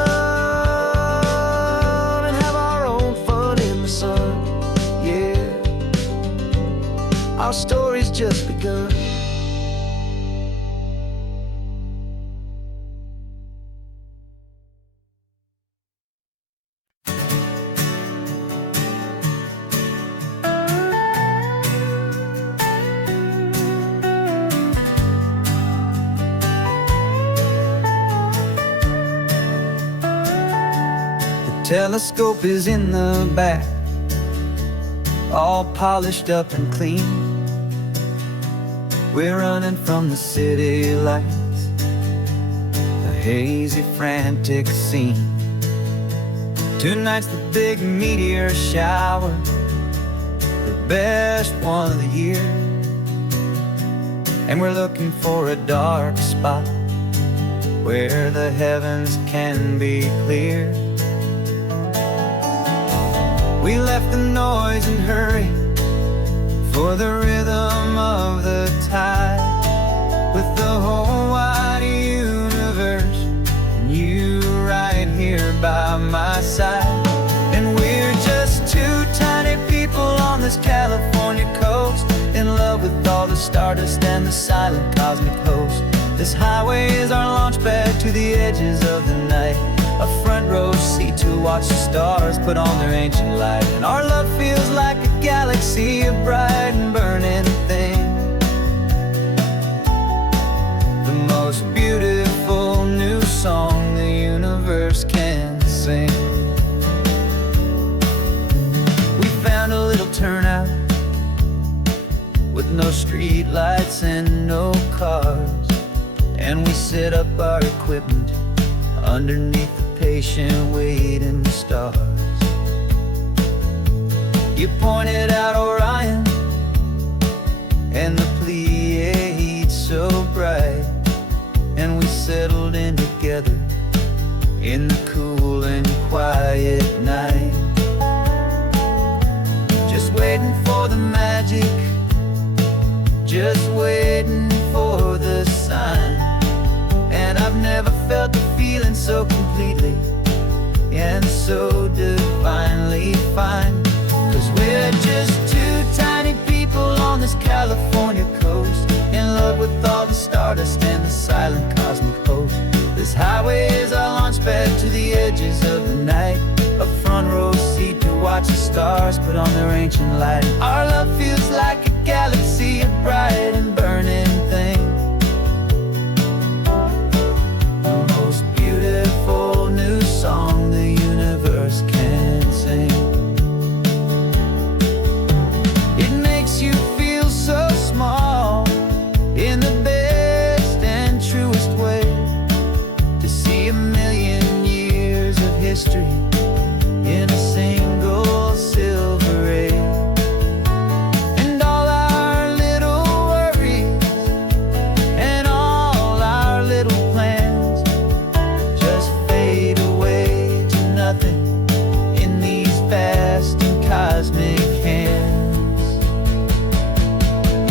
and have our own fun in the sun. Yeah, our story's just begun. Telescope is in the back, all polished up and clean. We're running from the city lights, a hazy, frantic scene. Tonight's the big meteor shower, the best one of the year. And we're looking for a dark spot where the heavens can be clear. We left the noise and hurry for the rhythm of the tide, with the whole wide universe and you right here by my side. And we're just two tiny people on this California coast, in love with all the stardust and the silent cosmic host. This highway is our launch pad to the edges of the night, a front row seat to watch the stars put on their ancient light. And our love feels like a galaxy, a bright and burning thing, the most beautiful new song the universe can sing. We found a little turnout with no street lights and no cars, and we set up our equipment underneath the patient waiting stars. You pointed out Orion and the Pleiades so bright, and we settled in together in the cool and quiet night, just waiting for the magic, just waiting for the sign. And I've never felt the feeling so completely and so divinely fine. 'Cause we're just two tiny people on this California coast, in love with all the stardust and the silent cosmic host. This highway is our launch pad to the edges of the night, a front row seat to watch the stars put on their ancient light. Our love feels like a galaxy, a bright and burning thing, beautiful new song the universe can sing. It makes you feel so small in the best and truest way, to see a million years of history in a single silver ray. And all our little worries and all our little plans just fade away to nothing in these vast and cosmic hands.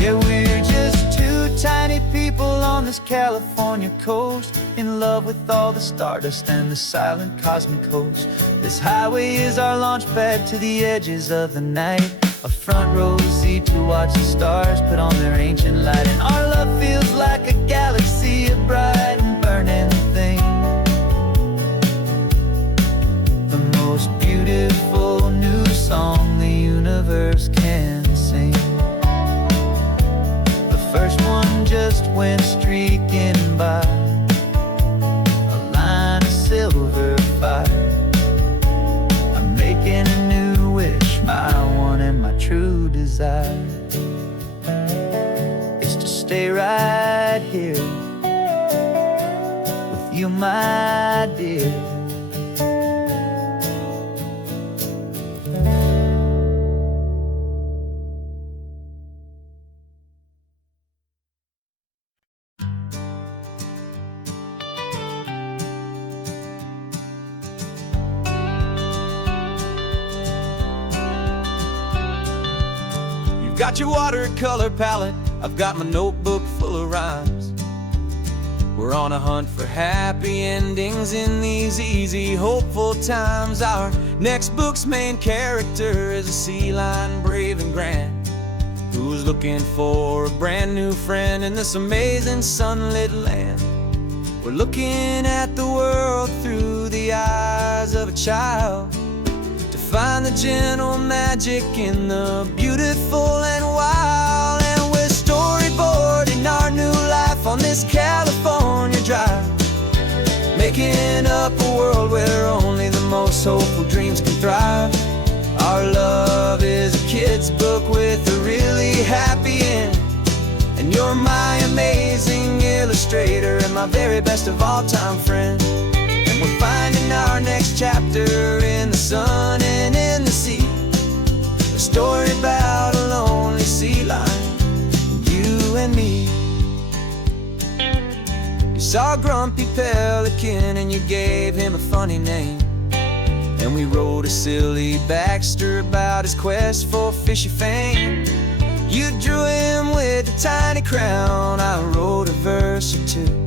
Yeah, we're just two tiny people on this California coast, in love with all the stardust and the silent cosmic host. This highway is our launch pad to the edges of the night, a front row seat to watch the stars put on their ancient light. And our love feels like a galaxy, a bright and burning thing, the most beautiful new song the universe can sing. The first one just went streaking by, a line of silver fire. I'm making a new wish got your watercolor palette, I've got my notebook full of rhymes. We're on a hunt for happy endings in these easy, hopeful times. Our next book's main character is a sea lion, brave and grand, who's looking for a brand new friend in this amazing sunlit land. We're looking at the world through the eyes of a child, to find the gentle magic in the beautiful and wild. And we're storyboarding our new life on this California drive, making up a world where only the most hopeful dreams can thrive. Our love is a kid's book with a really happy end, and you're my amazing illustrator and my very best of all time friend. And we're finding our next chapter in the sun and in the sea, a story about a lonely sea lion, you and me. You saw a grumpy pelican and you gave him a funny name, and we wrote a silly Baxter about his quest for fishy fame. You drew him with a tiny crown, I wrote a verse or two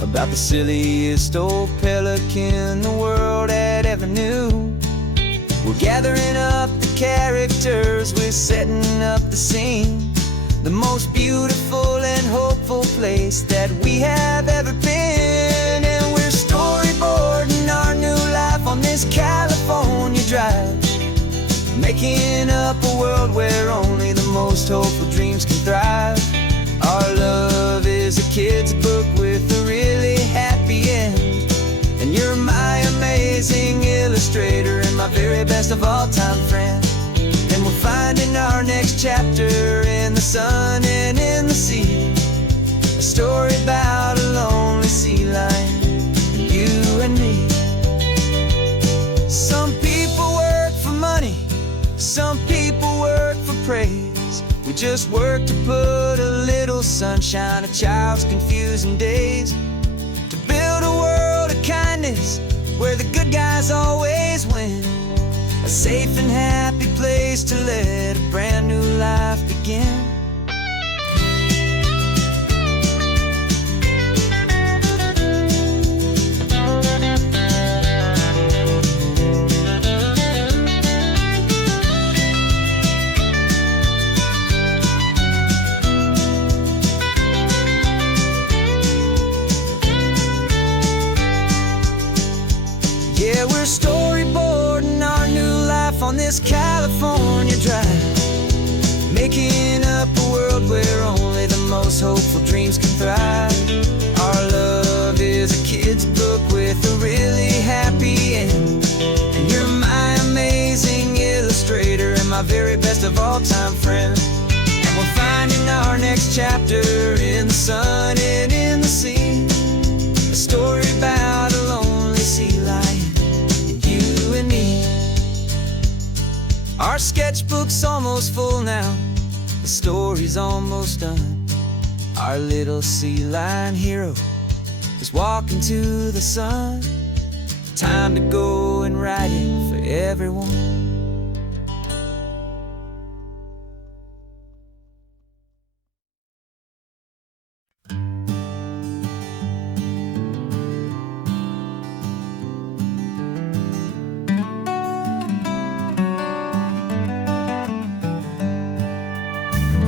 about the silliest old pelican the world had ever knew. We're gathering up the characters, we're setting up the scene, the most beautiful and hopeful place that we have ever been. And we're storyboarding our new life on this California drive, making up a world where only the most hopeful dreams can thrive. Our love is a kid's book with a really happy end, and you're my amazing illustrator and my very best of all time friend. And we're finding our next chapter in the sun and in the sea, a story about a lonely sea lion, you and me. Some people work for money, some people work for praise. We just work to put a little sunshine in a child's confusing days, to build a world of kindness where the good guys always win, a safe and happy place to let a brand new life begin. Yeah, we're storyboarding our new life on this California drive, making up a world where only the most hopeful dreams can thrive. Our love is a kid's book with a really happy end, and you're my amazing illustrator and my very best of all time friend. And we're finding our next chapter in the sun and in the sea, a story about a lonely sea lion, you and me. Our sketchbook's almost full now, the story's almost done. Our little sea lion hero is walking to the sun. Time to go and write it for everyone.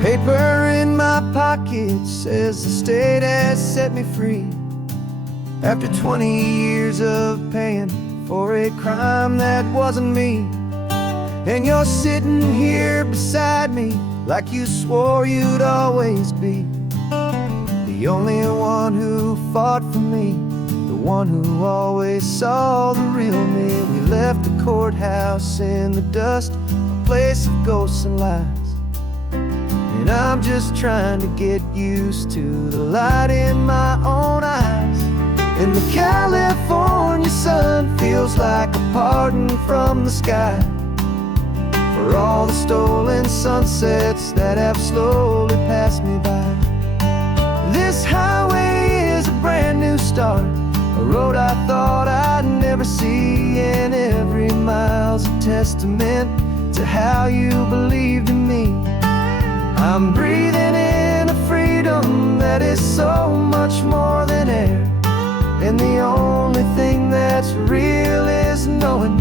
Paper in my pocket says the state has set me free, after 20 years of paying for a crime that wasn't me. And you're sitting here beside me like you swore you'd always be, the only one who fought for me, the one who always saw the real me. We left the courthouse in the dust, a place of ghosts and lies, and I'm just trying to get used to the light in my own eyes. And the California sun feels like a pardon from the sky for all the stolen sunsets that have slowly passed me by. This highway is a brand new start, a road I thought I'd never see, and every mile's a testament to how you believed in me. I'm breathing in a freedom that is so much more than air. And the only thing that's real is knowing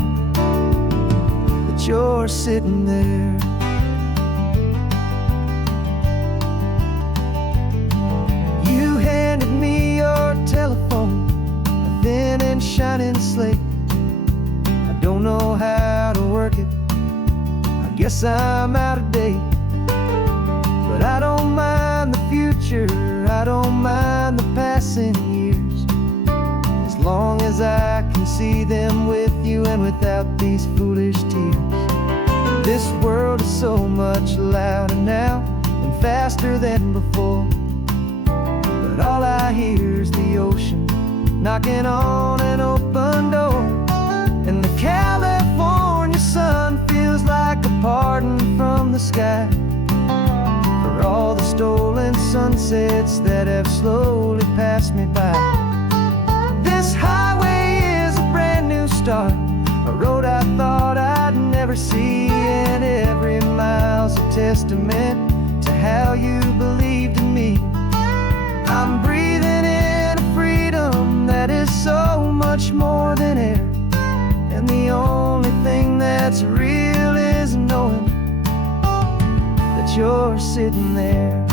that you're sitting there. You handed me your telephone, a thin and shining slate. I don't know how to work it, I guess I'm out of date. But I don't mind the future, I don't mind the passing years, as long as I can see them with you and without these foolish tears. This world is so much louder now and faster than before, but all I hear is the ocean knocking on an open door. And the California sun feels like a pardon from the sky for all the stolen sunsets that have slowly passed me by. This highway is a brand new start, a road I thought I'd never see, and every mile's a testament to how you believed in me. I'm breathing in a freedom that is so much more than air, and the only thing that's real is knowing that you're sitting there.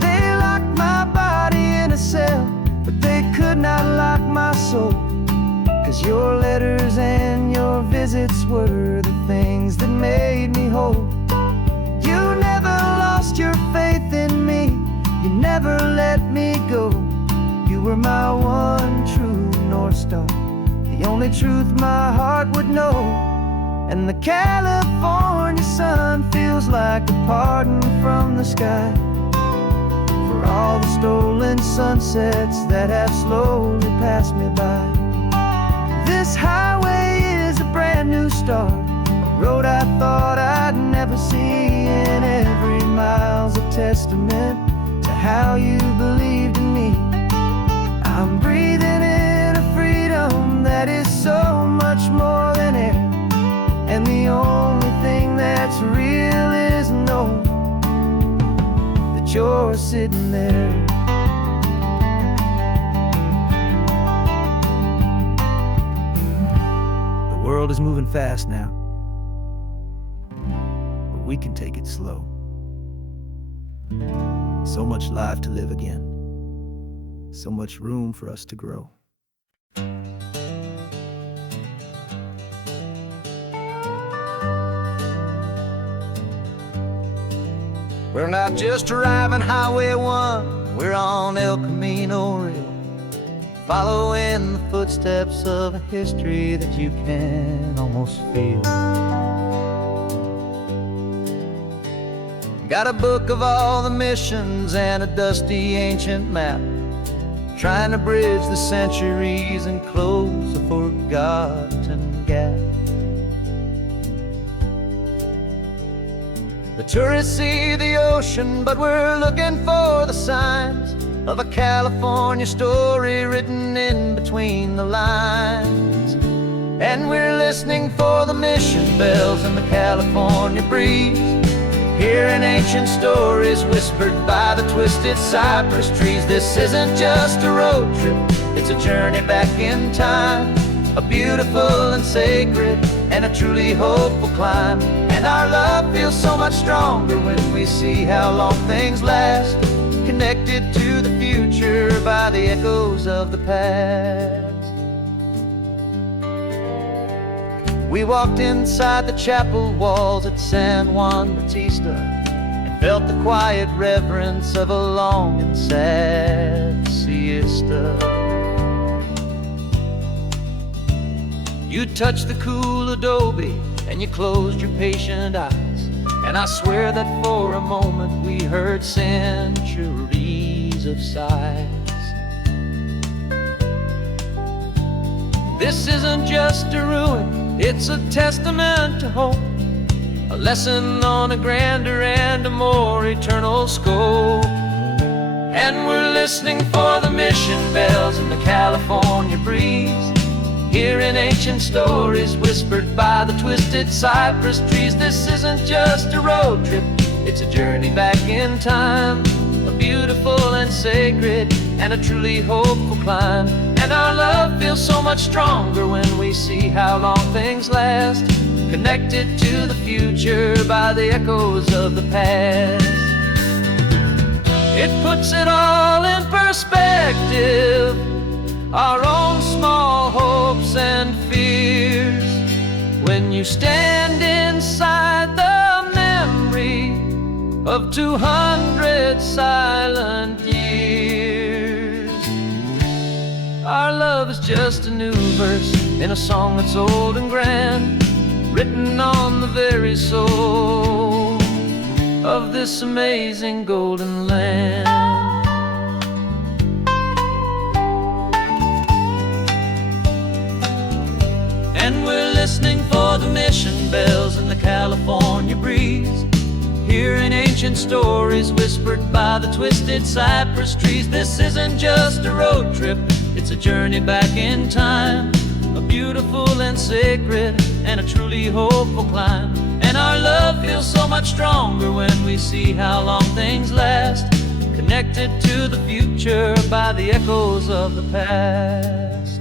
They locked my body in a cell, but they could not lock my soul, 'cause your letters and your visits were the things that made me whole. You never lost your faith in me, you never let me go. You were my one true North Star, the only truth my heart would know. And the California sun feels like a pardon from the sky for all the stolen sunsets that have slowly passed me by. This highway is a brand new start, a road I thought I'd never see, and every mile's a testament to how you believed in me. I'm breathing in a freedom that is so much more than air, and the only thing that's real is knowing that you're sitting there. The world is moving fast now, but we can take it slow. So much life to live again, so much room for us to grow. We're not just driving Highway 1, we're on El Camino Real, following the footsteps of a history that you can almost feel. Got a book of all the missions and a dusty ancient map, trying to bridge the centuries and close a forgotten gap. The tourists see the ocean, but we're looking for the signs of a California story written in between the lines. And we're listening for the mission bells in the California breeze, hearing ancient stories whispered by the twisted cypress trees. This isn't just a road trip, it's a journey back in time, a beautiful and sacred and a truly hopeful climb. And our love feels so much stronger when we see how long things last, connected to the future by the echoes of the past. We walked inside the chapel walls at San Juan Bautista and felt the quiet reverence of a long and sad siesta. You touched the cool adobe and you closed your patient eyes, and I swear that for a moment we heard centuries of sighs. This isn't just a ruin, it's a testament to hope, a lesson on a grander and a more eternal scope. And we're listening for the mission bells in the California breeze, hearing ancient stories whispered by the twisted cypress trees. This isn't just a road trip, it's a journey back in time, a beautiful and sacred and a truly hopeful climb. And our love feels so much stronger when we see how long things last, connected to the future by the echoes of the past. It puts it all in perspective, our own small hopes and fears, when you stand inside the memory of 200 silent years. Our love is just a new verse in a song that's old and grand, written on the very soul of this amazing golden land. And we're listening for the mission bells in the California breeze, hearing ancient stories whispered by the twisted cypress trees. This isn't just a road trip, it's a journey back in time, a beautiful and sacred and a truly hopeful climb. And our love feels so much stronger when we see how long things last, connected to the future by the echoes of the past.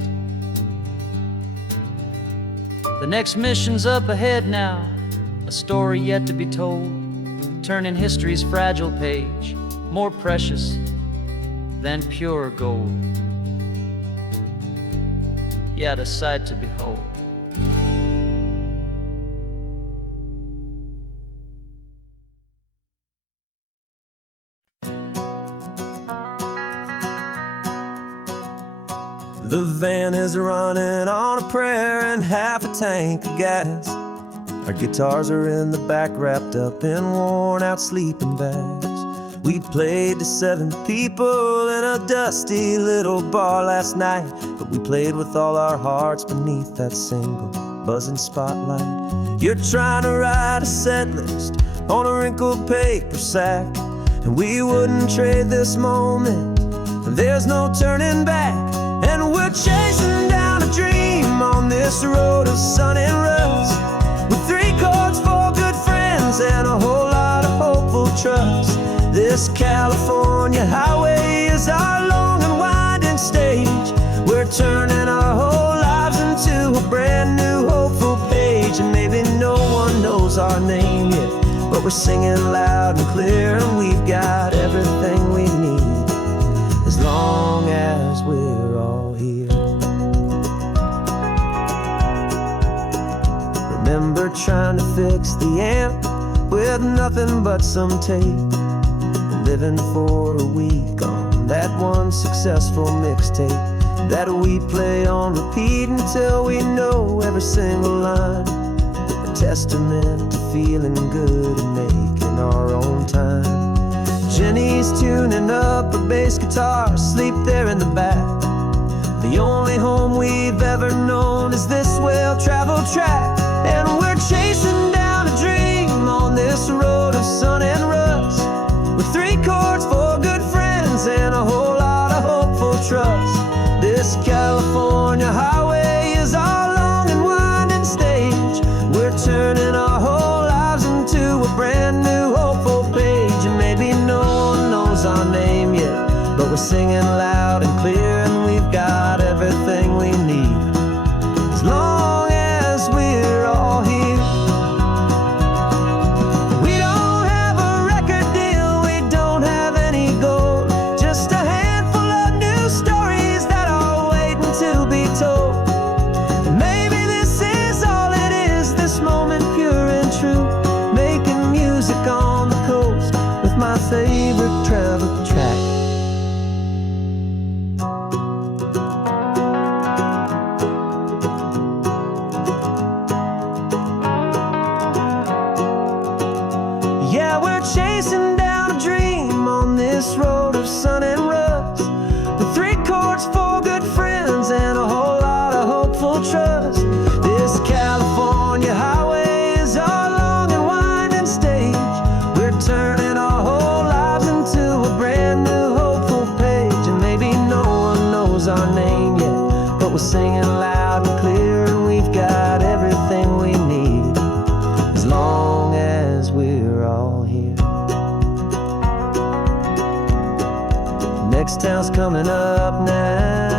The next mission's up ahead now, a story yet to be told, turning history's fragile page more precious than pure gold. Yet a sight to behold. The van is running on a prayer and half a tank of gas. Our guitars are in the back, wrapped up in worn-out sleeping bags. We played to 7 people in a dusty little bar last night, but we played with all our hearts beneath that single buzzing spotlight. You're trying to write a set list on a wrinkled paper sack, and we wouldn't trade this moment. There's no turning back. And we're chasing down a dream on this road of sun and rust, with 3 chords, 4 good friends, and a whole lot of hopeful trust. This California highway is our long and winding stage. We're turning our whole lives into a brand new hopeful page. And maybe no one knows our name yet, but we're singing loud and clear, and we've got everything we need, as long as we're all here. Remember trying to fix the amp with nothing but some tape, and living for a week on that one successful mixtape that we play on repeat until we know every single line. A testament to feeling good and making our own time. Jenny's tuning up a bass guitar, asleep there in the back. The only home we've ever known is this well-traveled track. And we're chasing down a dream on this road of sun and rust, with 3 chords, 4 good friends, and a whole lot of hopeful trust. This California highway is our long and winding stage. We're turning our whole lives into a brand new hopeful page. And maybe no one knows our name yet, but we're singing loud and clear, and we've got everything we need, as long as we're next town's coming up now.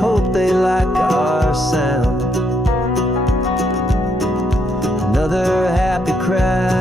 Hope they like our sound. Another happy crowd.